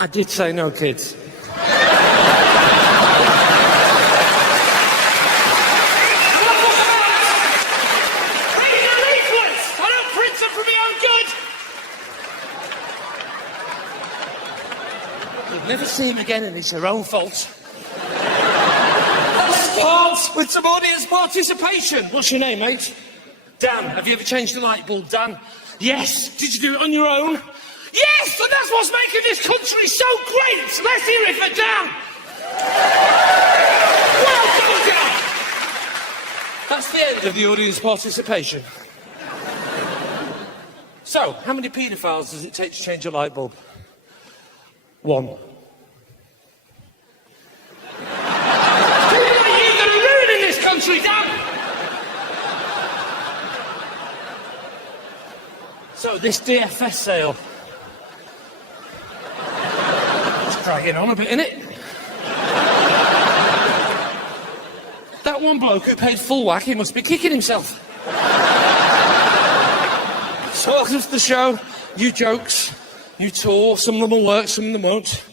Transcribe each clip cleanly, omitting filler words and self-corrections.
I did say no kids. Never see him again, and it's your own fault. Let's start with some audience participation. What's your name, mate? Dan. Have you ever changed a light bulb, Dan? Yes. Did you do it on your own? Yes, and that's what's making this country so great. Let's hear it for Dan. Well done, Dan. That's the end of the audience participation. So, how many paedophiles does it take to change a light bulb? 1. So this DFS sale, it's dragging on a bit, innit? That one bloke who paid full whack, he must be kicking himself. So after the show, new jokes, new tour, some of them will work, some of them won't.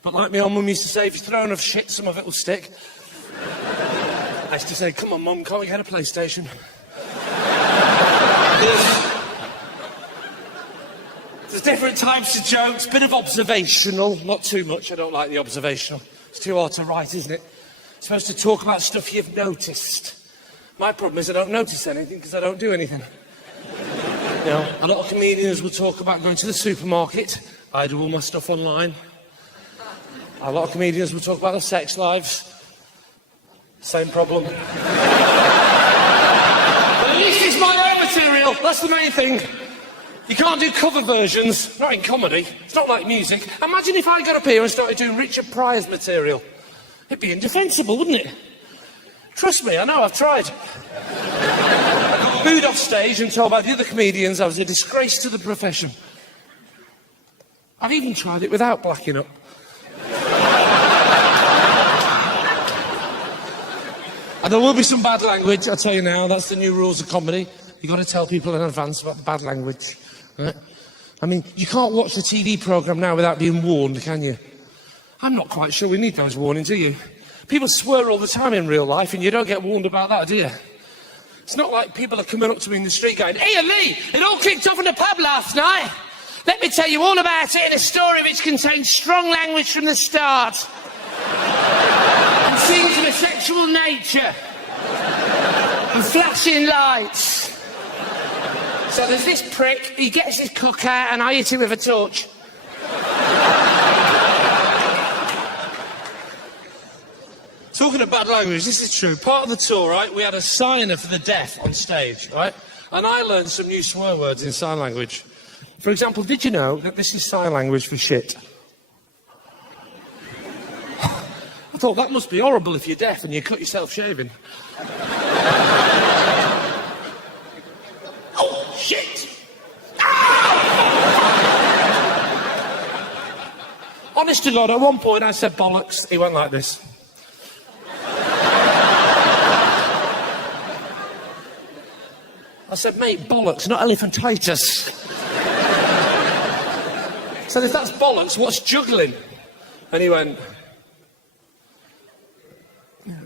But like my old mum used to say, if you throw enough shit, some of it will stick. I used to say, come on mum, can't we get a PlayStation? There's different types of jokes, bit of observational, not too much, I don't like the observational. It's too hard to write, isn't it? You're supposed to talk about stuff you've noticed. My problem is I don't notice anything because I don't do anything. You know, a lot of comedians will talk about going to the supermarket. I do all my stuff online. A lot of comedians will talk about their sex lives. Same problem. But at least it's my own material, that's the main thing. You can't do cover versions, not in comedy. It's not like music. Imagine if I got up here and started doing Richard Pryor's material. It'd be indefensible, wouldn't it? Trust me, I know, I've tried. I got booed off stage and told by the other comedians I was a disgrace to the profession. I've even tried it without blacking up. And there will be some bad language, I'll tell you now. That's the new rules of comedy. You've got to tell people in advance about the bad language. Right? I mean, you can't watch the TV programme now without being warned, can you? I'm not quite sure we need those warnings, do you? People swear all the time in real life and you don't get warned about that, do you? It's not like people are coming up to me in the street going, "Hey, Lee, it all kicked off in a pub last night. Let me tell you all about it in a story which contains strong language from the start. And scenes of a sexual nature. And flashing lights. So there's this prick, he gets his cock out and I hit him with a torch." Talking of bad language, this is true. Part of the tour, right, we had a signer for the deaf on stage, right? And I learned some new swear words in sign language. For example, did you know that this is sign language for shit? I thought that must be horrible if you're deaf and you cut yourself shaving. Oh, shit! Ah! Honest to God, at one point I said bollocks, he went like this. I said, mate, bollocks, not elephantitis. I said, if that's bollocks, what's juggling? And he went...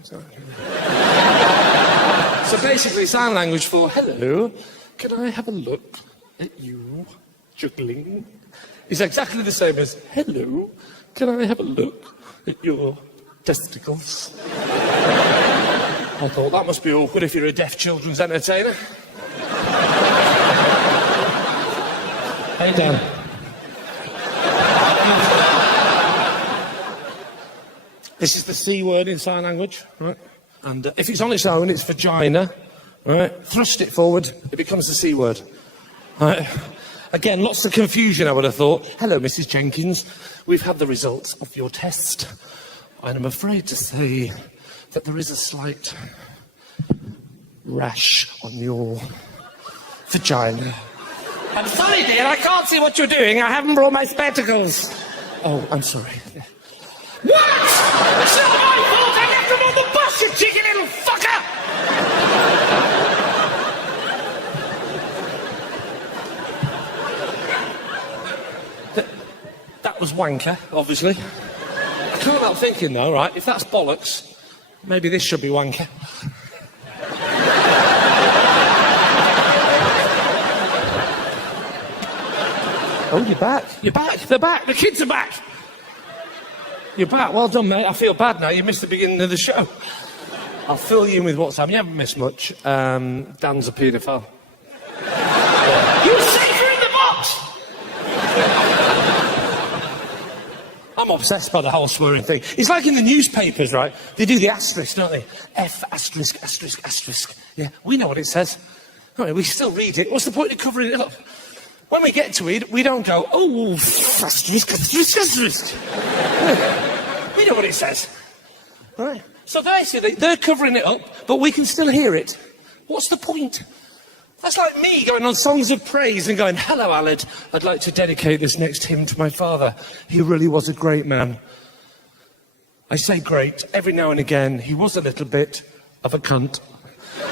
So basically, sign language for, hello, can I have a look at you juggling? Is exactly the same as, hello, can I have a look at your testicles? I thought that must be awkward if you're a deaf children's entertainer. Hey, Dan. This is the C word in sign language, right? And if it's on its own, it's vagina, right? Thrust it forward, it becomes the C word. Right? Again, lots of confusion, I would have thought. Hello, Mrs. Jenkins. We've had the results of your test. And I'm afraid to say that there is a slight rash on your vagina. I'm sorry, dear, I can't see what you're doing. I haven't brought my spectacles. Oh, I'm sorry. What? It's not my fault! I left them on the bus, you cheeky little fucker! was wanker, obviously. I can't help thinking, though, right, if that's bollocks, maybe this should be wanker. Oh, you're back. You're back. They're back. The kids are back. You're back. Well done, mate. I feel bad now. You missed the beginning of the show. I'll fill you in with what's happened. You haven't missed much. Dan's a paedophile. You were safer in the box! I'm obsessed by the whole swearing thing. It's like in the newspapers, right? They do the asterisk, don't they? F asterisk, asterisk, asterisk. Yeah, we know what it says. I mean, we still read it. What's the point of covering it up? When we get to it, we don't go, oh, asterisk, asterisk, asterisk. We know what it says. Right? So basically, they're covering it up, but we can still hear it. What's the point? That's like me going on Songs of Praise and going, hello, Aled, I'd like to dedicate this next hymn to my father. He really was a great man. I say great. Every now and again, he was a little bit of a cunt.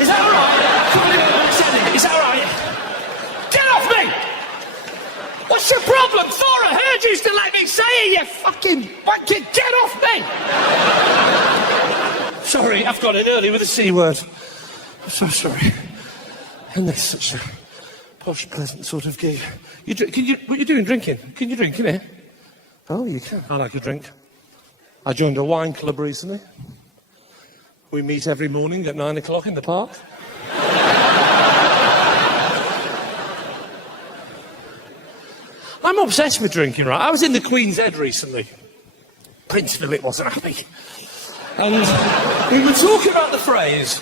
Is that all right? Is that all right? Get off me! What's your problem, Thor? I heard you used to let me say it, you fucking wanker. Get off me! Sorry, I've got in early with the C word. I'm so sorry. And this such a posh, pleasant sort of gig. What are you doing, drinking? Can you drink in here? Oh, you can. I like a drink. I joined a wine club recently. We meet every morning at 9 o'clock in the park. I'm obsessed with drinking, right? I was in the Queen's Head recently. Prince Philip wasn't happy. And we were talking about the phrase,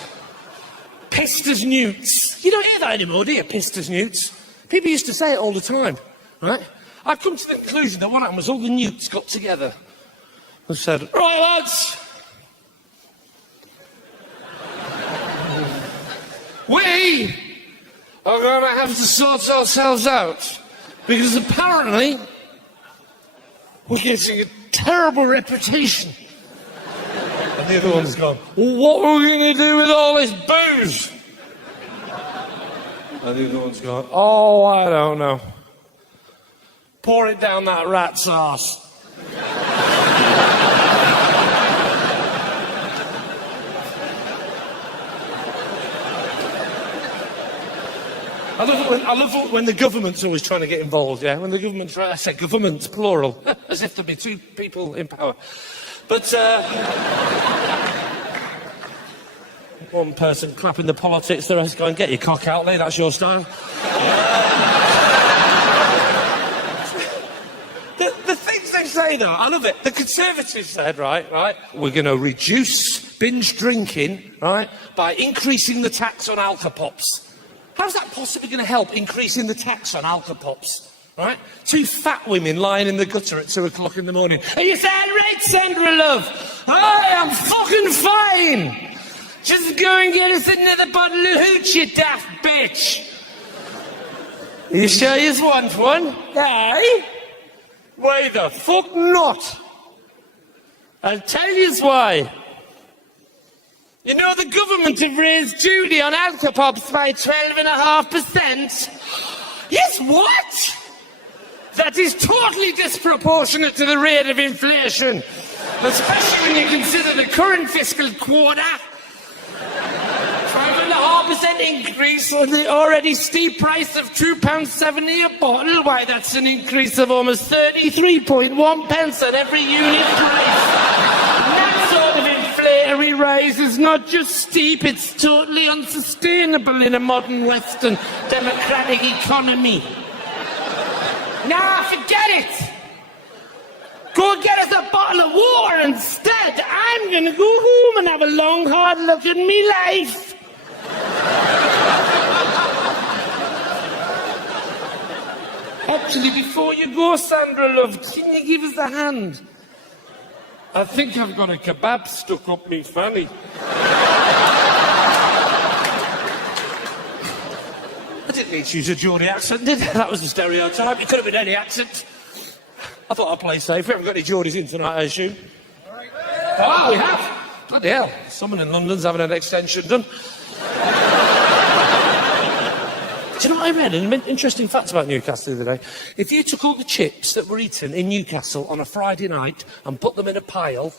pissed as newts. You don't hear that anymore, do you? Pissed as newts. People used to say it all the time, right? I've come to the conclusion that what happened was all the newts got together and said, right, lads, we are going to have to sort ourselves out because apparently we're getting a terrible reputation. And the other one's gone, well, what are we going to do with all this booze? And the other one's gone, oh, I don't know. Pour it down that rat's arse. I love it when the government's always trying to get involved, yeah? When the government's, I say government, plural, as if there'd be two people in power. But, one person clapping the politics, the rest going, get your cock out there, that's your style. the things they say, though, I love it. The Conservatives said, right, we're going to reduce binge drinking, right, by increasing the tax on alcopops. How's that possibly going to help increasing the tax on alcopops? Right? Two fat women lying in the gutter at 2 o'clock in the morning. Are you saying right, Sandra, love? I am fucking fine. Just go and get us another bottle of hooch, you daft bitch. Are you sure you want one? Aye? Why the fuck not? I'll tell you why. You know the government have raised duty on alcopops by 12.5%? Yes, what? That is totally disproportionate to the rate of inflation, especially when you consider the current fiscal quarter. 12.5% increase on the already steep price of £2.70 a bottle. Why, that's an increase of almost 33.1 pence on every unit price. That sort of inflationary rise is not just steep, it's totally unsustainable in a modern Western democratic economy. Nah, forget it! Go get us a bottle of water instead! I'm gonna go home and have a long, hard look at me life! Actually, before you go, Sandra, love, can you give us a hand? I think I've got a kebab stuck up me fanny. I didn't need to use a Geordie accent, did I? That was a stereotype. It could have been any accent. I thought I'd play safe. We haven't got any Geordies in tonight, I assume. Oh, we have. Bloody hell. Someone in London's having an extension done. Do Do you know what I read? An interesting fact about Newcastle the other day. If you took all the chips that were eaten in Newcastle on a Friday night and put them in a pile,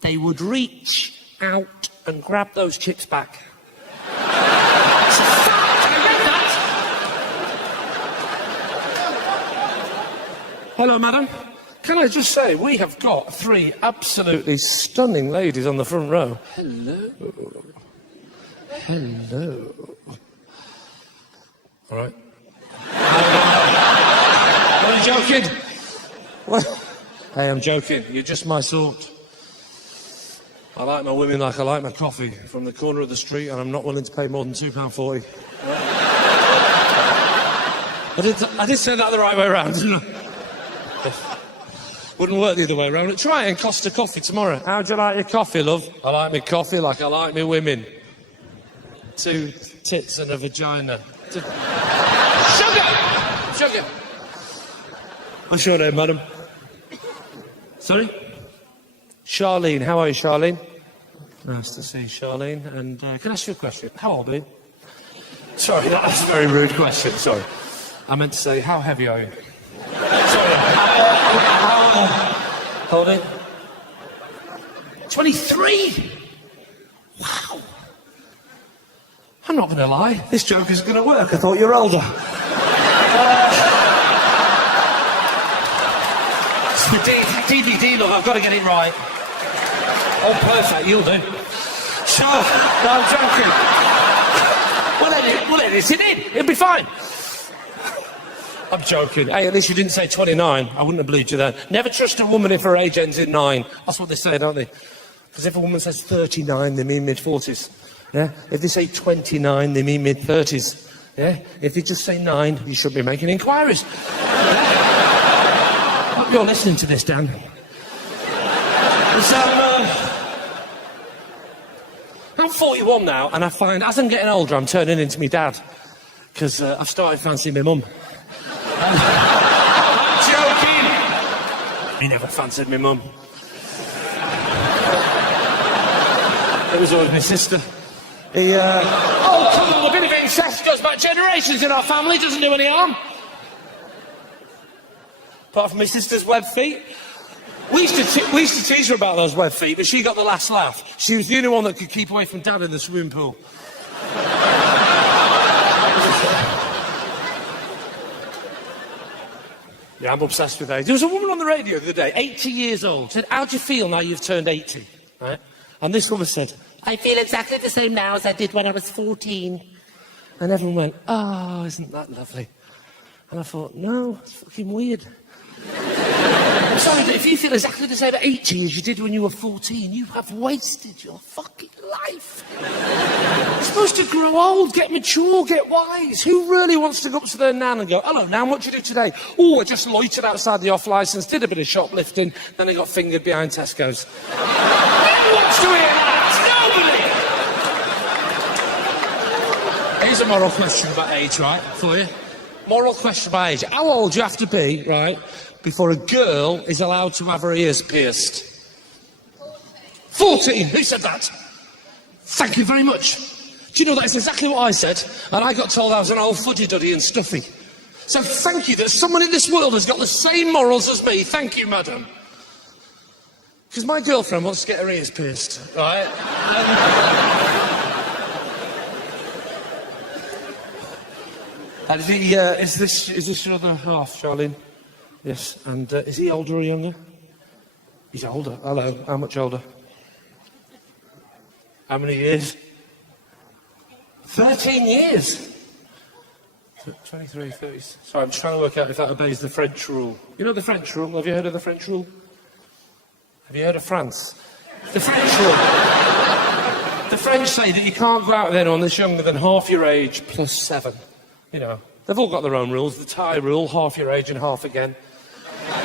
they would reach out and grab those chips back. It's a fact. I read that. Hello, madam. Can I just say, we have got 3 absolutely stunning ladies on the front row. Hello. Hello. All right. Are you joking? Well, hey, I'm joking. You're just my sort. I like my women like I like my coffee, from the corner of the street, and I'm not willing to pay more than £2.40. I did say that the right way around, didn't I? Wouldn't work the other way around. Try it and Costa Coffee tomorrow. How'd you like your coffee, love? I like my coffee like I like my women. 2 tits and a vagina. Sugar! Sugar! What's your name, madam? Sorry? Charlene. How are you, Charlene? Nice to see you, Charlene. And can I ask you a question? How old are you? Sorry, that's a very rude question. Sorry. I meant to say, how heavy are you? Sorry. How old are you? 23? Wow. I'm not going to lie. This joke is going to work. I thought you were older. It's the DVD, look. I've got to get it right. Oh, perfect. You'll do. Sure. No, I'm joking. We'll edit it in. It'll be fine. I'm joking. Hey, at least you didn't say 29. I wouldn't have believed you then. Never trust a woman if her age ends in 9. That's what they say, don't they? Because if a woman says 39, they mean mid-40s. Yeah? If they say 29, they mean mid-30s. Yeah? If they just say 9, you should be making inquiries. Yeah? Hope you're listening to this, Dan. So, I'm 41 now, and I find as I'm getting older, I'm turning into my dad. Because I've started fancying my mum. I'm joking! He never fancied my mum. It was always my sister. Oh, come on, a bit of incest goes back generations in our family, doesn't do any harm. Apart from my sister's web feet. We used to tease her about those web feet, but she got the last laugh. She was the only one that could keep away from Dad in the swimming pool. Yeah, I'm obsessed with age. There was a woman on the radio the other day, 80 years old, said, how do you feel now you've turned 80? Right? And this woman said, I feel exactly the same now as I did when I was 14. And everyone went, oh, isn't that lovely? And I thought, no, it's fucking weird. I'm sorry, but if you feel exactly the same at 80 as you did when you were 14, you have wasted your fucking life. You're supposed to grow old, get mature, get wise. Who really wants to go up to their nan and go, hello, nan, what did you do today? Oh, I just loitered outside the off-licence, did a bit of shoplifting, then I got fingered behind Tesco's. Who wants to hear that? Nobody! Here's a moral question about age, right, for you. Moral question about age. How old do you have to be, right, before a girl is allowed to have her ears pierced? 14. Who said that? Thank you very much. Do you know that is exactly what I said? And I got told I was an old fuddy-duddy and stuffy. So thank you that someone in this world has got the same morals as me. Thank you, madam. Because my girlfriend wants to get her ears pierced, right? And is this your other half, Charlene? Yes, and is he older or younger? He's older. Hello, how much older? How many years? 13 years! 23, 30... Sorry, I'm just trying to work out if that obeys the French rule. You know the French rule? Have you heard of the French rule? Have you heard of France? The French rule. The French say that you can't go out with anyone that's younger than half your age plus 7. You know, they've all got their own rules. The Thai rule, half your age and half again. The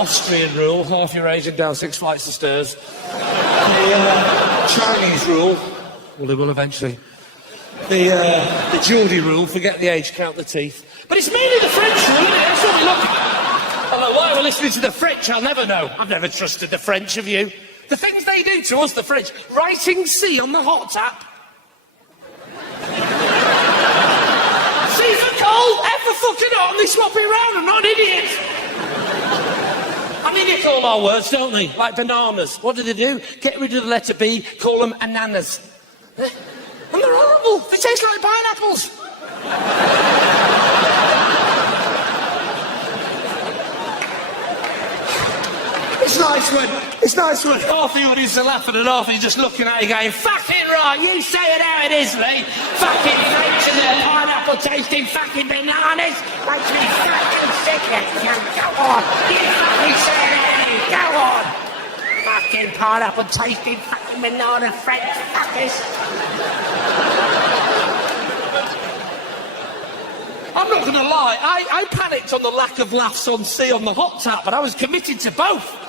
Austrian rule, half your age and down 6 flights of stairs. The Chinese rule, well, they will eventually. The Geordie rule, forget the age, count the teeth. But it's mainly the French rule, isn't it? That's what we look at. Although why we're listening to the French, I'll never know. I've never trusted the French, have you? The things they do to us, the French. Writing C on the hot tap. all ever fucking not, and they swap it around. I'm not an idiot. I mean, they call our words, don't they? Like bananas. What do? Get rid of the letter B, call them ananas. And they're horrible. They taste like pineapples. It's nice when half the audience are laughing and half are just looking at you going, fucking right, you say it how it is, mate. Fucking French and their pineapple tasting fucking bananas. Makes me fucking sick. Go on. You fucking say it how it is. Go on. Fucking pineapple tasting fucking banana French fuckers. I'm not going to lie, I panicked on the lack of laughs on C on the hot tap, but I was committed to both.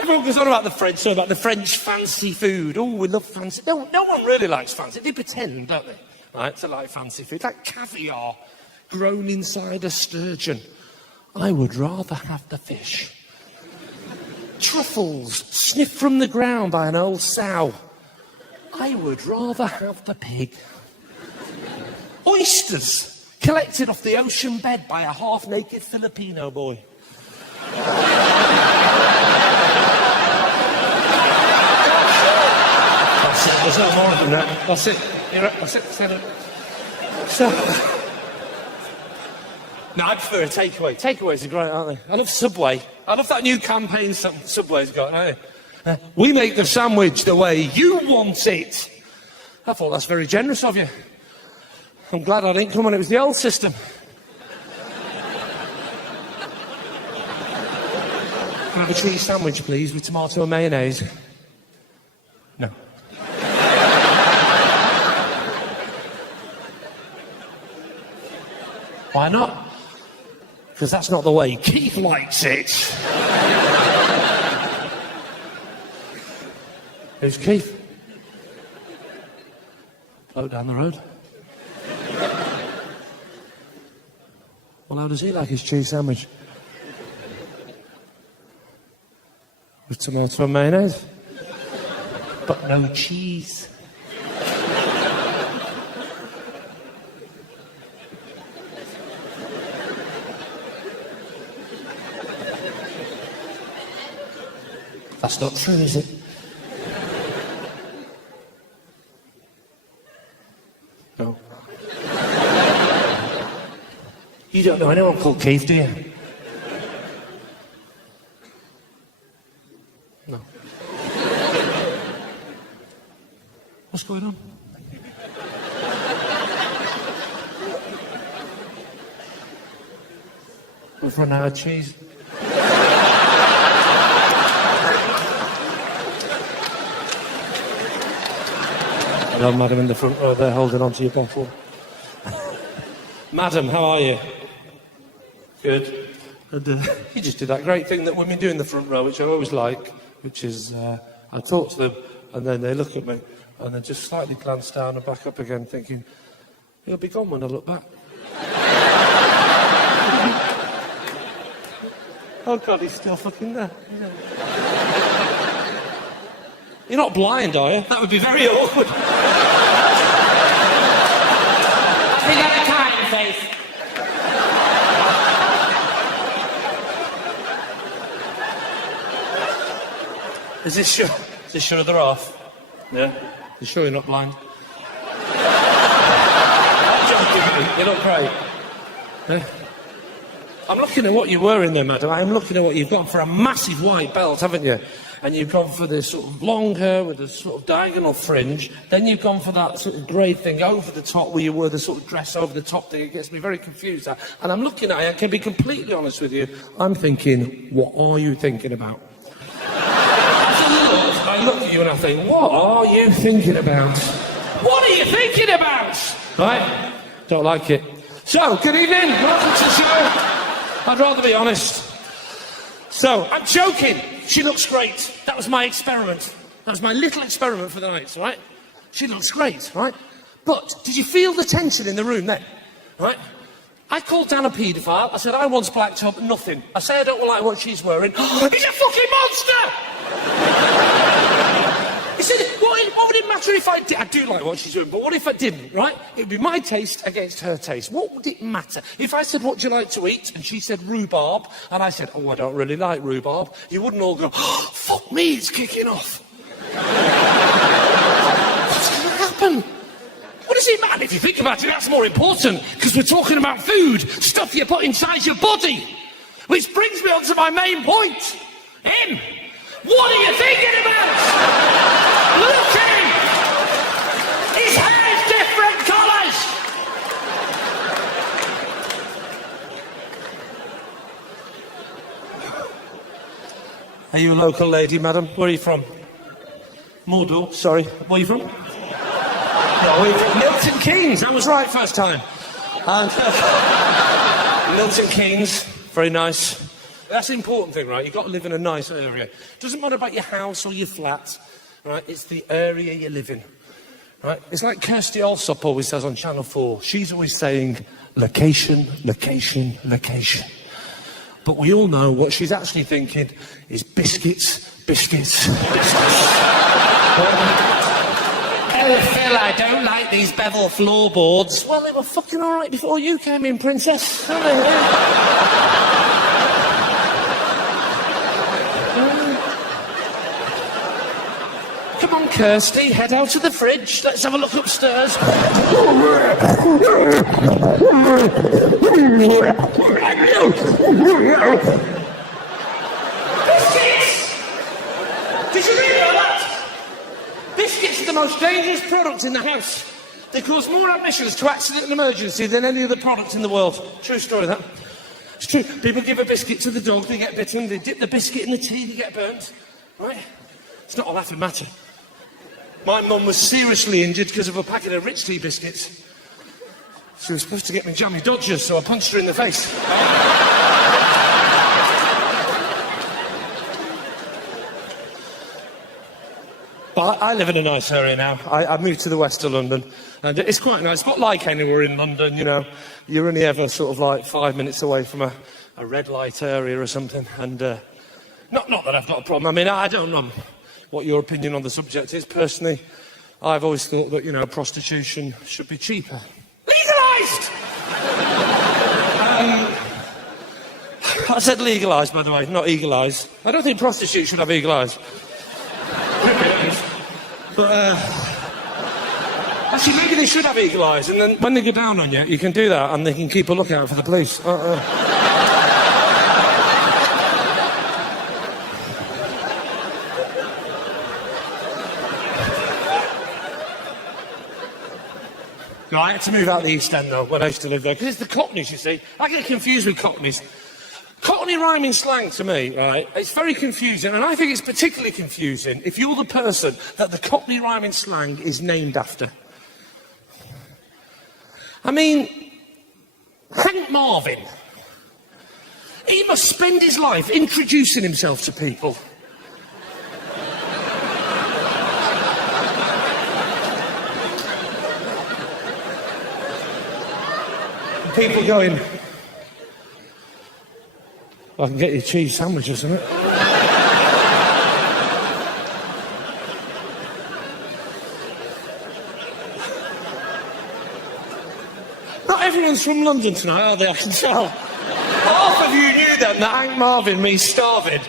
Everyone goes on about the French, so about the French fancy food. Oh, we love fancy. No one really likes fancy. They pretend, don't they? Right, to like fancy food, like caviar grown inside a sturgeon. I would rather have the fish. Truffles sniffed from the ground by an old sow. I would rather have the pig. Oysters collected off the ocean bed by a half-naked Filipino boy. That's it, there's no more than that. That's it. That's it. So... No, I prefer a takeaway. Takeaways are great, aren't they? I love Subway. I love that new campaign Subway's got, don't they? We make the sandwich the way you want it. I thought that's very generous of you. I'm glad I didn't come when it was the old system. Can I have a cheese sandwich, please, with tomato and mayonnaise? No. Why not? Because that's not the way Keith likes it. Who's Keith? Oh, down the road. Well, how does he like his cheese sandwich? With tomato and mayonnaise? But no cheese. That's not true, is it? No. You don't know anyone called Keith, do you? No. What's going on? We've run out of cheese. Hello, madam, in the front row there, holding on to your bottle. Madam, how are you? Good. And, you just did that great thing that women do in the front row, which I always like, which is I talk to them, and then they look at me, and then just slightly glance down and back up again, thinking, he'll be gone when I look back. Oh, God, he's still fucking there. You're not blind, are you? That would be very awkward. We got a time face. Is this sure they're off? Yeah? You sure you're not blind? You look great. Yeah? I'm looking at what you're wearing there, madam. I'm looking at what you've gone for a massive white belt, haven't you? And you've gone for this sort of long hair with a sort of diagonal fringe. Then you've gone for that sort of grey thing over the top where you wear the sort of dress over the top thing. It gets me very confused. And I'm looking at it, I can be completely honest with you. I'm thinking, what are you thinking about? I look at you and I think, what are you thinking about? What are you thinking about? Right? Don't like it. So, good evening. Welcome to the show. I'd rather be honest. So, I'm joking. She looks great. That was my experiment. That was my little experiment for the night, right? She looks great, right? But did you feel the tension in the room then? Right? I called Dan a paedophile. I said, I once blacked up, nothing. I say I don't like what she's wearing. He's a fucking monster! He said, what would it matter imagine if I did, I do like what she's doing, but what if I didn't, right? It'd be my taste against her taste. What would it matter? If I said, what do you like to eat? And she said rhubarb, and I said, oh, I don't really like rhubarb. You wouldn't all go, oh, fuck me, it's kicking off. What's going to happen? What does it matter? If you think about it, that's more important, because we're talking about food, stuff you put inside your body. Which brings me on to my main point. Him. What are you thinking about? Look at him! His hair's different colours! Are you a local lady, madam? Where are you from? Mordor, sorry. Where are you from? No, we're from Milton Keynes. I was right first time. And, Milton Keynes, very nice. That's the important thing, right? You've got to live in a nice area. Doesn't matter about your house or your flat, right? It's the area you live in, right? It's like Kirsty Allsop always says on Channel 4. She's always saying, location, location, location. But we all know what she's actually thinking is biscuits, biscuits, biscuits. Oh, Phil, I don't like these bevel floorboards. Well, they were fucking all right before you came in, princess. Come on, Kirsty, head out to the fridge. Let's have a look upstairs. Biscuits! Did you really know that? Biscuits are the most dangerous product in the house. They cause more admissions to accident and emergency than any other product in the world. True story, that. It's true. People give a biscuit to the dog, they get bitten. They dip the biscuit in the tea, they get burnt. Right? It's not a laughing matter. My mum was seriously injured because of a packet of Rich Tea biscuits. She was supposed to get me jammy Dodgers, so I punched her in the face. But I live in a nice area now. I moved to the west of London, and it's quite nice. It's not like anywhere in London, you know. You're only ever sort of like 5 minutes away from a red light area or something, and not that I've got a problem. I mean, I don't know what your opinion on the subject is. Personally, I've always thought that, you know, prostitution should be cheaper. Legalised! I said legalised, by the way, not egalised. I don't think prostitutes should have egalised. But, actually, maybe they should have egalised, and then when they go down on you, you can do that, and they can keep a lookout for the police. No, I had to move out the East End, though, when I used to live there, because it's the Cockneys, you see. I get confused with Cockneys. Cockney rhyming slang, to me, right, it's very confusing, and I think it's particularly confusing if you're the person that the Cockney rhyming slang is named after. I mean, Hank Marvin, he must spend his life introducing himself to people. People going, I can get you a cheese sandwich or something. Not everyone's from London tonight, are they? I can tell. Half of you knew then that Hank Marvin means starving.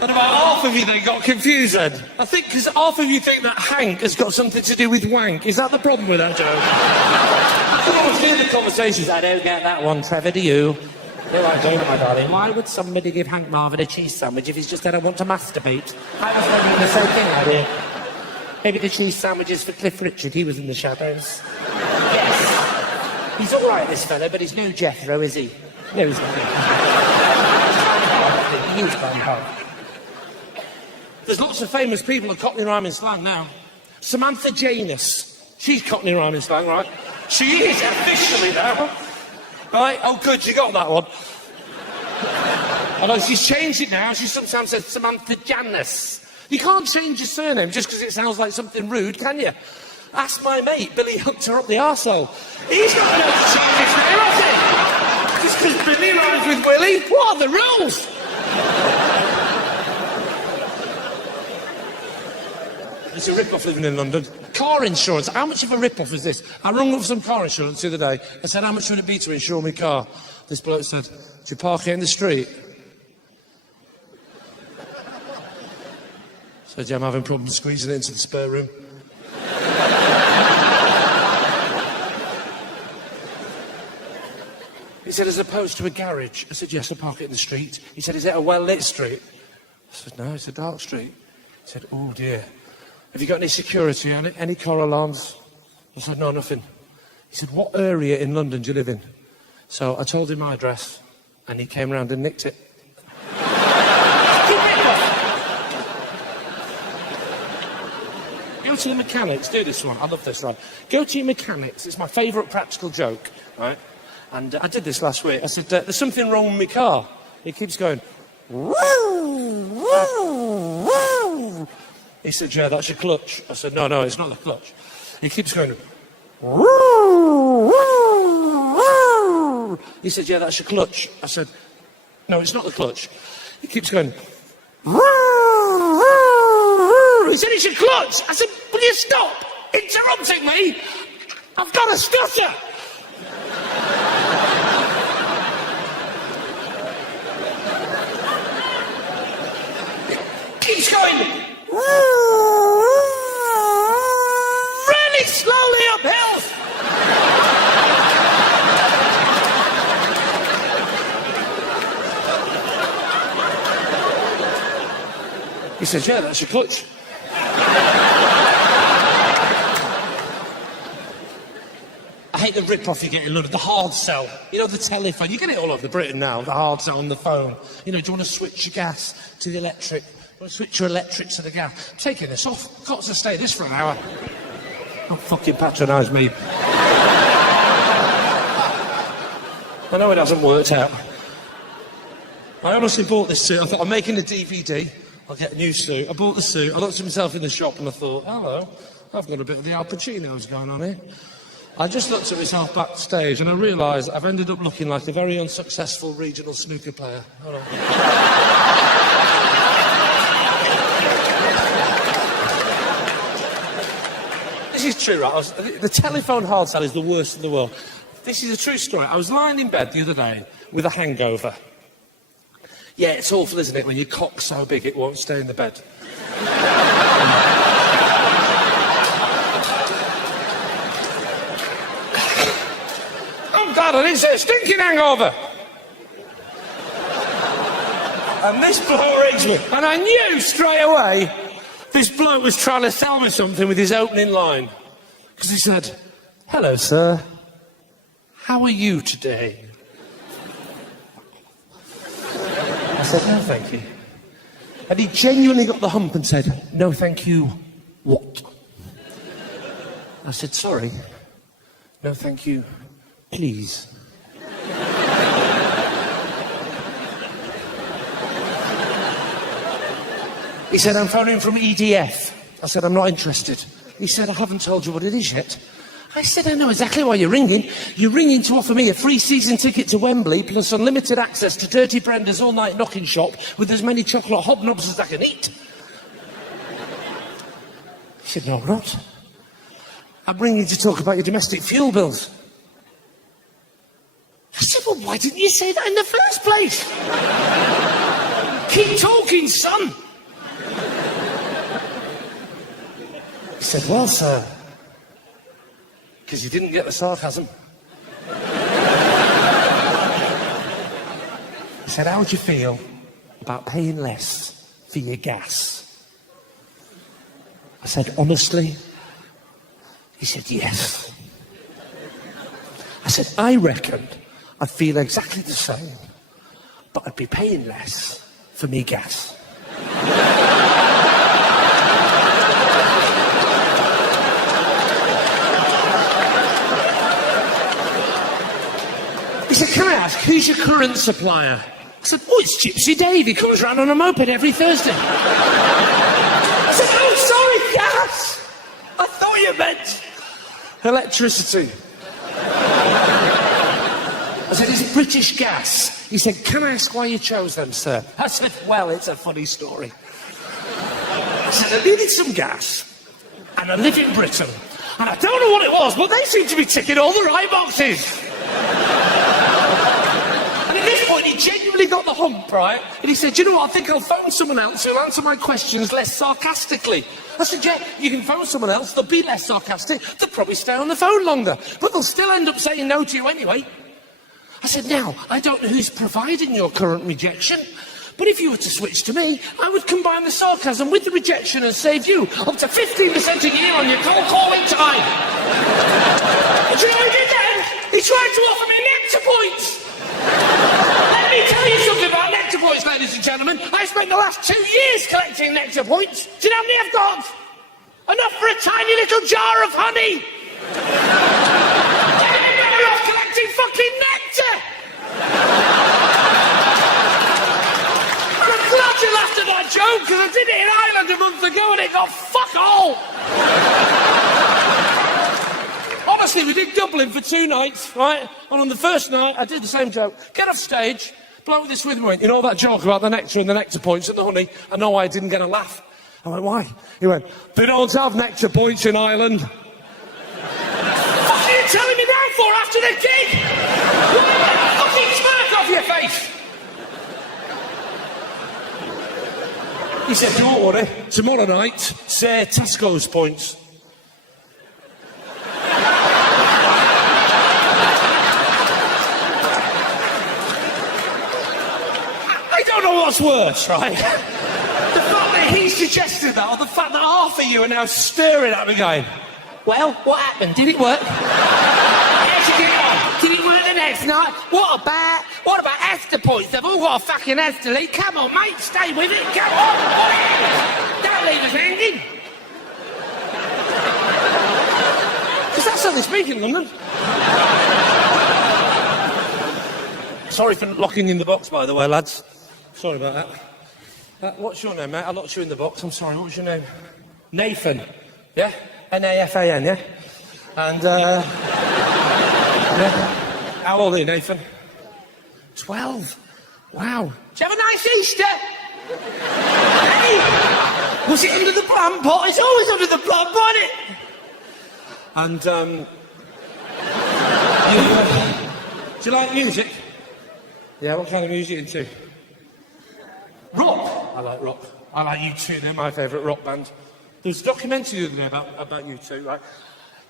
And about half of you then got confused then. I think because half of you think that Hank has got something to do with wank. Is that the problem with that joke? I can always hear the conversations. I don't get that one, Trevor, do you? No, I don't, my darling. Why would somebody give Hank Marvin a cheese sandwich if he's just said, I want to masturbate? I was wondering the same thing, I did. Maybe the cheese sandwich is for Cliff Richard. He was in the shadows. Yes. He's all right, this fella, but he's no Jethro, is he? No, he's not. He's gone. There's lots of famous people of Cockney rhyming slang now. Samantha Janus. She's Cockney rhyming slang, right? She is officially now. Right? Oh, good, you got that one. Although she's changed it now. She sometimes says Samantha Janus. You can't change your surname just because it sounds like something rude, can you? Ask my mate, Billy hooked her up the arsehole. He's not going to change his name, has he? Just because Billy rhymes with Willie? What are the rules? It's a rip-off living in London. car insurance. How much of a rip-off is this? I rung up some car insurance the other day. I said, how much would it be to insure my car? This bloke said, do you park it in the street? I said, yeah, I'm having problems squeezing it into the spare room. He said, as opposed to a garage. I said, yes, I park it in the street. He said, is it a well-lit street? I said, no, it's a dark street. He said, oh dear. Have you got any security on it? Any car alarms? I said, no, nothing. He said, what area in London do you live in? So I told him my address, and he came round and nicked it. Go to the mechanics, do this one. I love this one. Go to your mechanics. It's my favourite practical joke, right? And I did this last week. I said, there's something wrong with my car. He keeps going, woo, woo, woo. He said, yeah, that's your clutch. I said, no, it's not the clutch. He keeps going, woo, woo, woo. He said, yeah, that's your clutch. I said, no, it's not the clutch. He keeps going, woo, woo, woo. He said, it's your clutch. I said, will you stop interrupting me? I've got a stutter. Keeps going really slowly uphill. He says, yeah, that's your clutch. I hate the rip-off you get in London, the hard sell. You know, the telephone. You get it all over Britain now, the hard sell on the phone. You know, do you want to switch your gas to the electric? Do you want to switch your electric to the gas? I'm taking this off. I've got to stay this for an hour. Don't fucking patronise me. I know it hasn't worked out. I honestly bought this suit. I thought, I'm making a DVD. I'll get a new suit. I bought the suit. I looked at myself in the shop and I thought, hello, I've got a bit of the Al Pacino's going on here. I just looked at myself backstage and I realised I've ended up looking like a very unsuccessful regional snooker player. Hold on. This is true, right? The telephone hard sell is the worst in the world. This is a true story. I was lying in bed the other day with a hangover. Yeah, it's awful, isn't it, when your cock's so big it won't stay in the bed. Oh, God, it's a stinking hangover. And this bloke rings me. And I knew straight away this bloke was trying to sell me something with his opening line. Because he said, hello, sir. How are you today? I said, no, thank you. And he genuinely got the hump and said, no, thank you, what? I said, sorry. No, thank you, please. He said, I'm phoning from EDF. I said, I'm not interested. He said, I haven't told you what it is yet. I said, I know exactly why you're ringing. You're ringing to offer me a free season ticket to Wembley plus unlimited access to Dirty Brenda's all-night knocking shop with as many chocolate hobnobs as I can eat. He said, no, I'm not. I'm ringing to talk about your domestic fuel bills. I said, well, why didn't you say that in the first place? Keep talking, son. He said, well, sir, because you didn't get the sarcasm. He said, how would you feel about paying less for your gas? I said, honestly? He said, yes. I said, I reckon I'd feel exactly the same, but I'd be paying less for me gas. He said, can I ask, who's your current supplier? I said, oh, it's Gypsy Dave. He comes round on a moped every Thursday. I said, oh, sorry, gas. I thought you meant electricity. I said, it's British Gas. He said, can I ask why you chose them, sir? I said, well, it's a funny story. I said, I needed some gas. and I live in Britain. And I don't know what it was, but they seem to be ticking all the right boxes. And at this point, he genuinely got the hump, right? And he said, you know what, I think I'll phone someone else who'll answer my questions less sarcastically. I said, yeah, you can phone someone else, they'll be less sarcastic, they'll probably stay on the phone longer, but they'll still end up saying no to you anyway. I said, now, I don't know who's providing your current rejection, but if you were to switch to me, I would combine the sarcasm with the rejection and save you up to 15% a year on your cold calling time. And you know what he did then? He tried to offer me nectar points. Let me tell you something about nectar points, ladies and gentlemen. I spent the last 2 years collecting nectar points. Do you know how many I've got? Enough for a tiny little jar of honey. You'd be better off collecting fucking nectar. I'm glad you laughed at that joke, because I did it in Ireland a month ago and it got fuck all. Honestly, we did Dublin for 2 nights, right? And on the first night, I did the same joke. Get off stage, bloke with this with me went, you know that joke about the nectar and the nectar points and the honey? I know I didn't get a laugh. I went, why? He went, they don't have nectar points in Ireland. What are you telling me that for after the gig? Fucking smirk off your face. He said, don't worry, tomorrow night, say Tesco's points. I don't know what's worse, right? The fact that he suggested that, or the fact that half of you are now staring at me going, well, what happened? Did it work? How'd you get on? Did it work the next night? What about Astor points? They've all got a fucking Astor lead. Come on, mate, stay with it. Come on. Don't leave us hanging. Because that's how they speak in London. Sorry for locking you in the box, by the way, lads. Sorry about that. What's your name, mate? I locked you in the box. I'm sorry, what's your name? Nathan. Yeah? N-A-F-A-N, yeah? And, yeah. How old are you, Nathan? 12. Wow. Did you have a nice Easter? Hey! Was it under the plant pot? It's always under the plant pot, isn't it? And, do you like music? Yeah, what kind of music are you into? Rock. I like rock. I like U2, they're my favourite rock band. There was a documentary the other day about U2, right?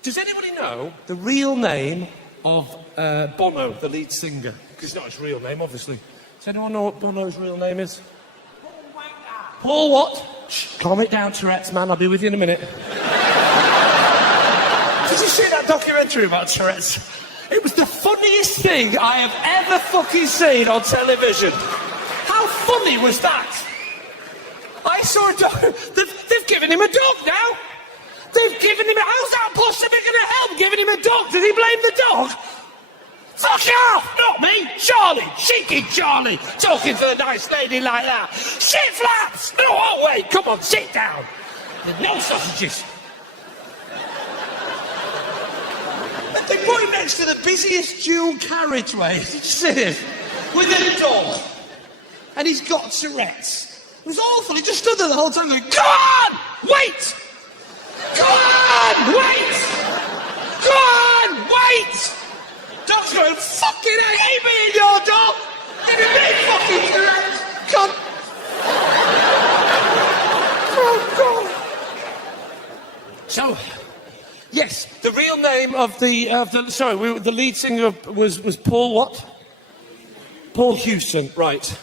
Does anybody know the real name of Bono, the lead singer? Because it's not his real name, obviously. Does anyone know what Bono's real name is? Paul what? Shh, calm it down, Tourette's, man. I'll be with you in a minute. Did you see that documentary about Tourette's? It was the funniest thing I have ever fucking seen on television. How funny was that? I saw a dog. They've given him a dog now. They've given him a... How's that possibly going to help giving him a dog? Did he blame the dog? Fuck off! Not me! Charlie! Cheeky Charlie! Talking to a nice lady like that. Sit flaps! No, oh wait, come on, sit down. There's no sausages. They put him next to the busiest dual carriageway. Did you see this? With a dog. And he's got Tourette's. It was awful. He just stood there the whole time going, go on! Wait! Go on! Wait! Go on! Wait! Dog's going, fucking hate me and your dog! Give me big fucking Tourette's! Come! Oh, God! So, yes, the real name of the lead singer was Paul what? Paul Houston, right.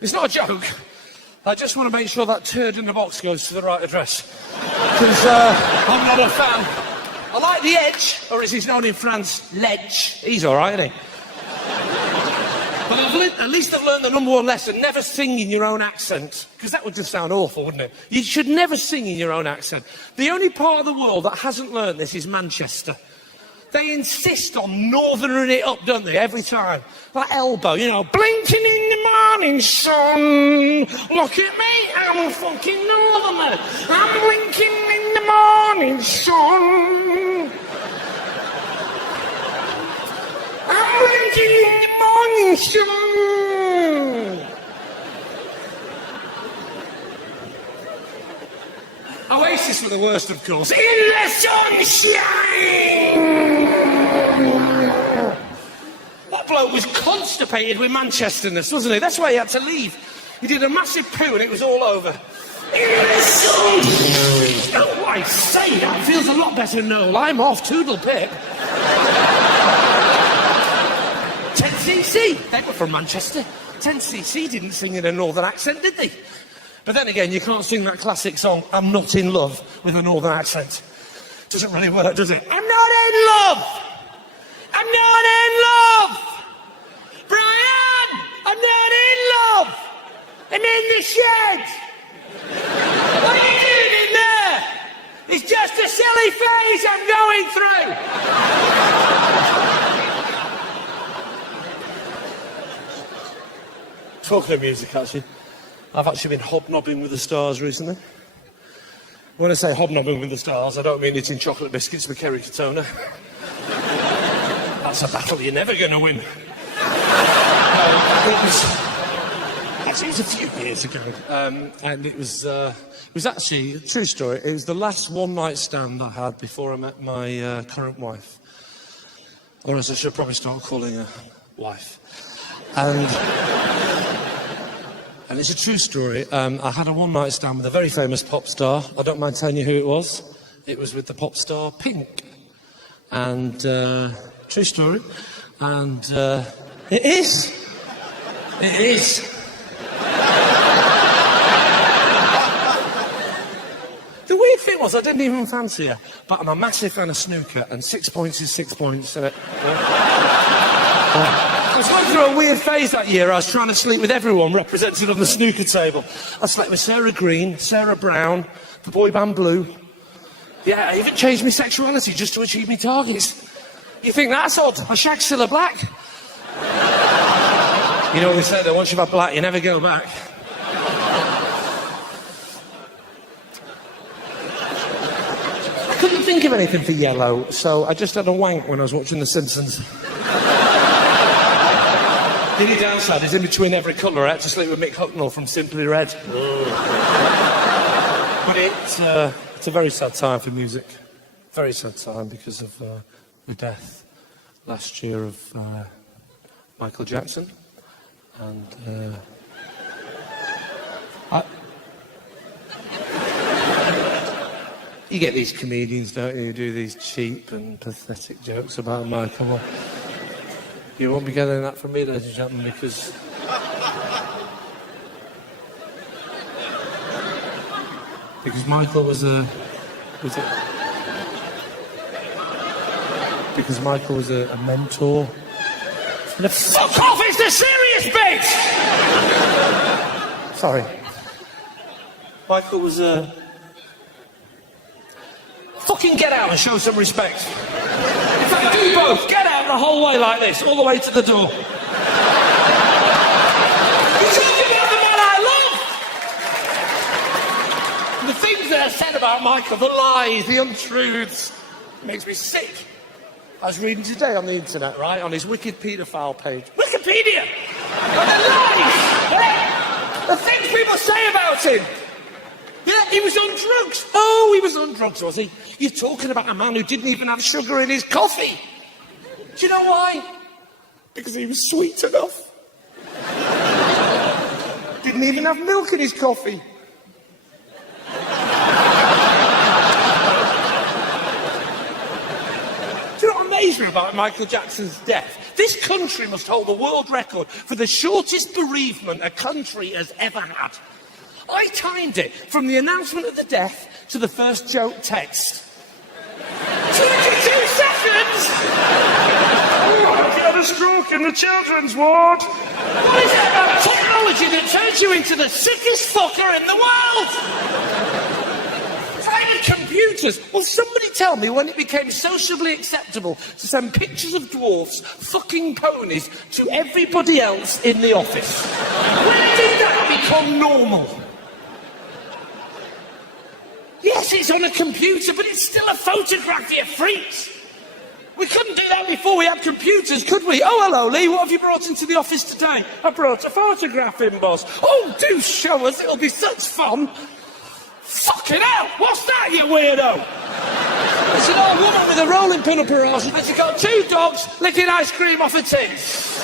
It's not a joke. I just want to make sure that turd in the box goes to the right address. Because I'm not a fan. I like the Edge, or as he's known in France, Ledge. He's all right, isn't he? But at least I've learned the #1 lesson, never sing in your own accent. Because that would just sound awful, wouldn't it? You should never sing in your own accent. The only part of the world that hasn't learned this is Manchester. They insist on northernering it up, don't they, every time? That elbow, you know, blinking in the morning sun. Look at me, I'm a fucking northerner. I'm blinking in the morning sun. I'm blinking in the morning sun. Oasis were the worst, of course. In the sunshine! That bloke was constipated with Manchesterness, wasn't he? That's why he had to leave. He did a massive poo and it was all over. In the sunshine! Oh, I say that feels a lot better than Noel. I'm off, toodle pip. 10cc, they were from Manchester. 10cc didn't sing in a northern accent, did they? But then again, you can't sing that classic song, I'm not in love, with a northern accent. Doesn't really work, does it? I'm not in love! I'm not in love! Brian! I'm not in love! I'm in the shed! What are you doing in there? It's just a silly phase I'm going through! Talking of music, actually, I've actually been hobnobbing with the stars recently. When I say hobnobbing with the stars, I don't mean eating chocolate biscuits with Kerry Katona. That's a battle you're never going to win. It was a few years ago, and it was actually a true story. It was the last one-night stand I had before I met my current wife. Or as I should probably start calling her wife. And it's a true story. I had a one-night stand with a very famous pop star. I don't mind telling you who it was. It was with the pop star Pink. And, true story. And, it is. It is. The weird thing was, I didn't even fancy her. But I'm a massive fan of snooker, and 6 points is 6 points. I was going through a weird phase that year. I was trying to sleep with everyone represented on the snooker table. I slept with Sarah Green, Sarah Brown, the boy band Blue. Yeah, I even changed my sexuality just to achieve my targets. You think that's odd? I shagged Cilla Black. You know what they say, that once you've had black, you never go back. I couldn't think of anything for yellow, so I just had a wank when I was watching The Simpsons. The only downside is in between every colour I had to sleep with Mick Hucknall from Simply Red. But it's a very sad time for music. Very sad time because of the death last year of Michael Jackson. And you get these comedians, don't you, who do these cheap and pathetic jokes about Michael. You won't be getting that from me, ladies and gentlemen, because Michael was a mentor. And fuck off! It's the serious bit. Sorry. Michael was a fucking get out and show some respect. In fact, do both. Get out the whole way like this, all the way to the door. You're talking about the man I love! The things that are said about Michael, the lies, the untruths, it makes me sick. I was reading today on the internet, right, on his Wicked Paedophile page. Wikipedia! And the lies! The things people say about him! Yeah, he was on drugs. Oh, he was on drugs, was he? You're talking about a man who didn't even have sugar in his coffee. Do you know why? Because he was sweet enough. Didn't even have milk in his coffee. Do you know what amazed me about Michael Jackson's death? This country must hold the world record for the shortest bereavement a country has ever had. I timed it from the announcement of the death to the first joke text. 22 seconds! Oh, I had a stroke in the children's ward. What is it about technology that turns you into the sickest fucker in the world? Tiny computers. Will somebody tell me when it became sociably acceptable to send pictures of dwarfs fucking ponies to everybody else in the office? When did that become normal? Yes, it's on a computer, but it's still a photograph, you freaks. We couldn't do that before we had computers, could we? Oh, hello, Lee, what have you brought into the office today? I brought a photograph in, boss. Oh, do show us, it'll be such fun. Fuck Fucking hell! What's that, you weirdo? It's an old woman with a rolling pin up her arse, and she's got 2 dogs licking ice cream off her tits.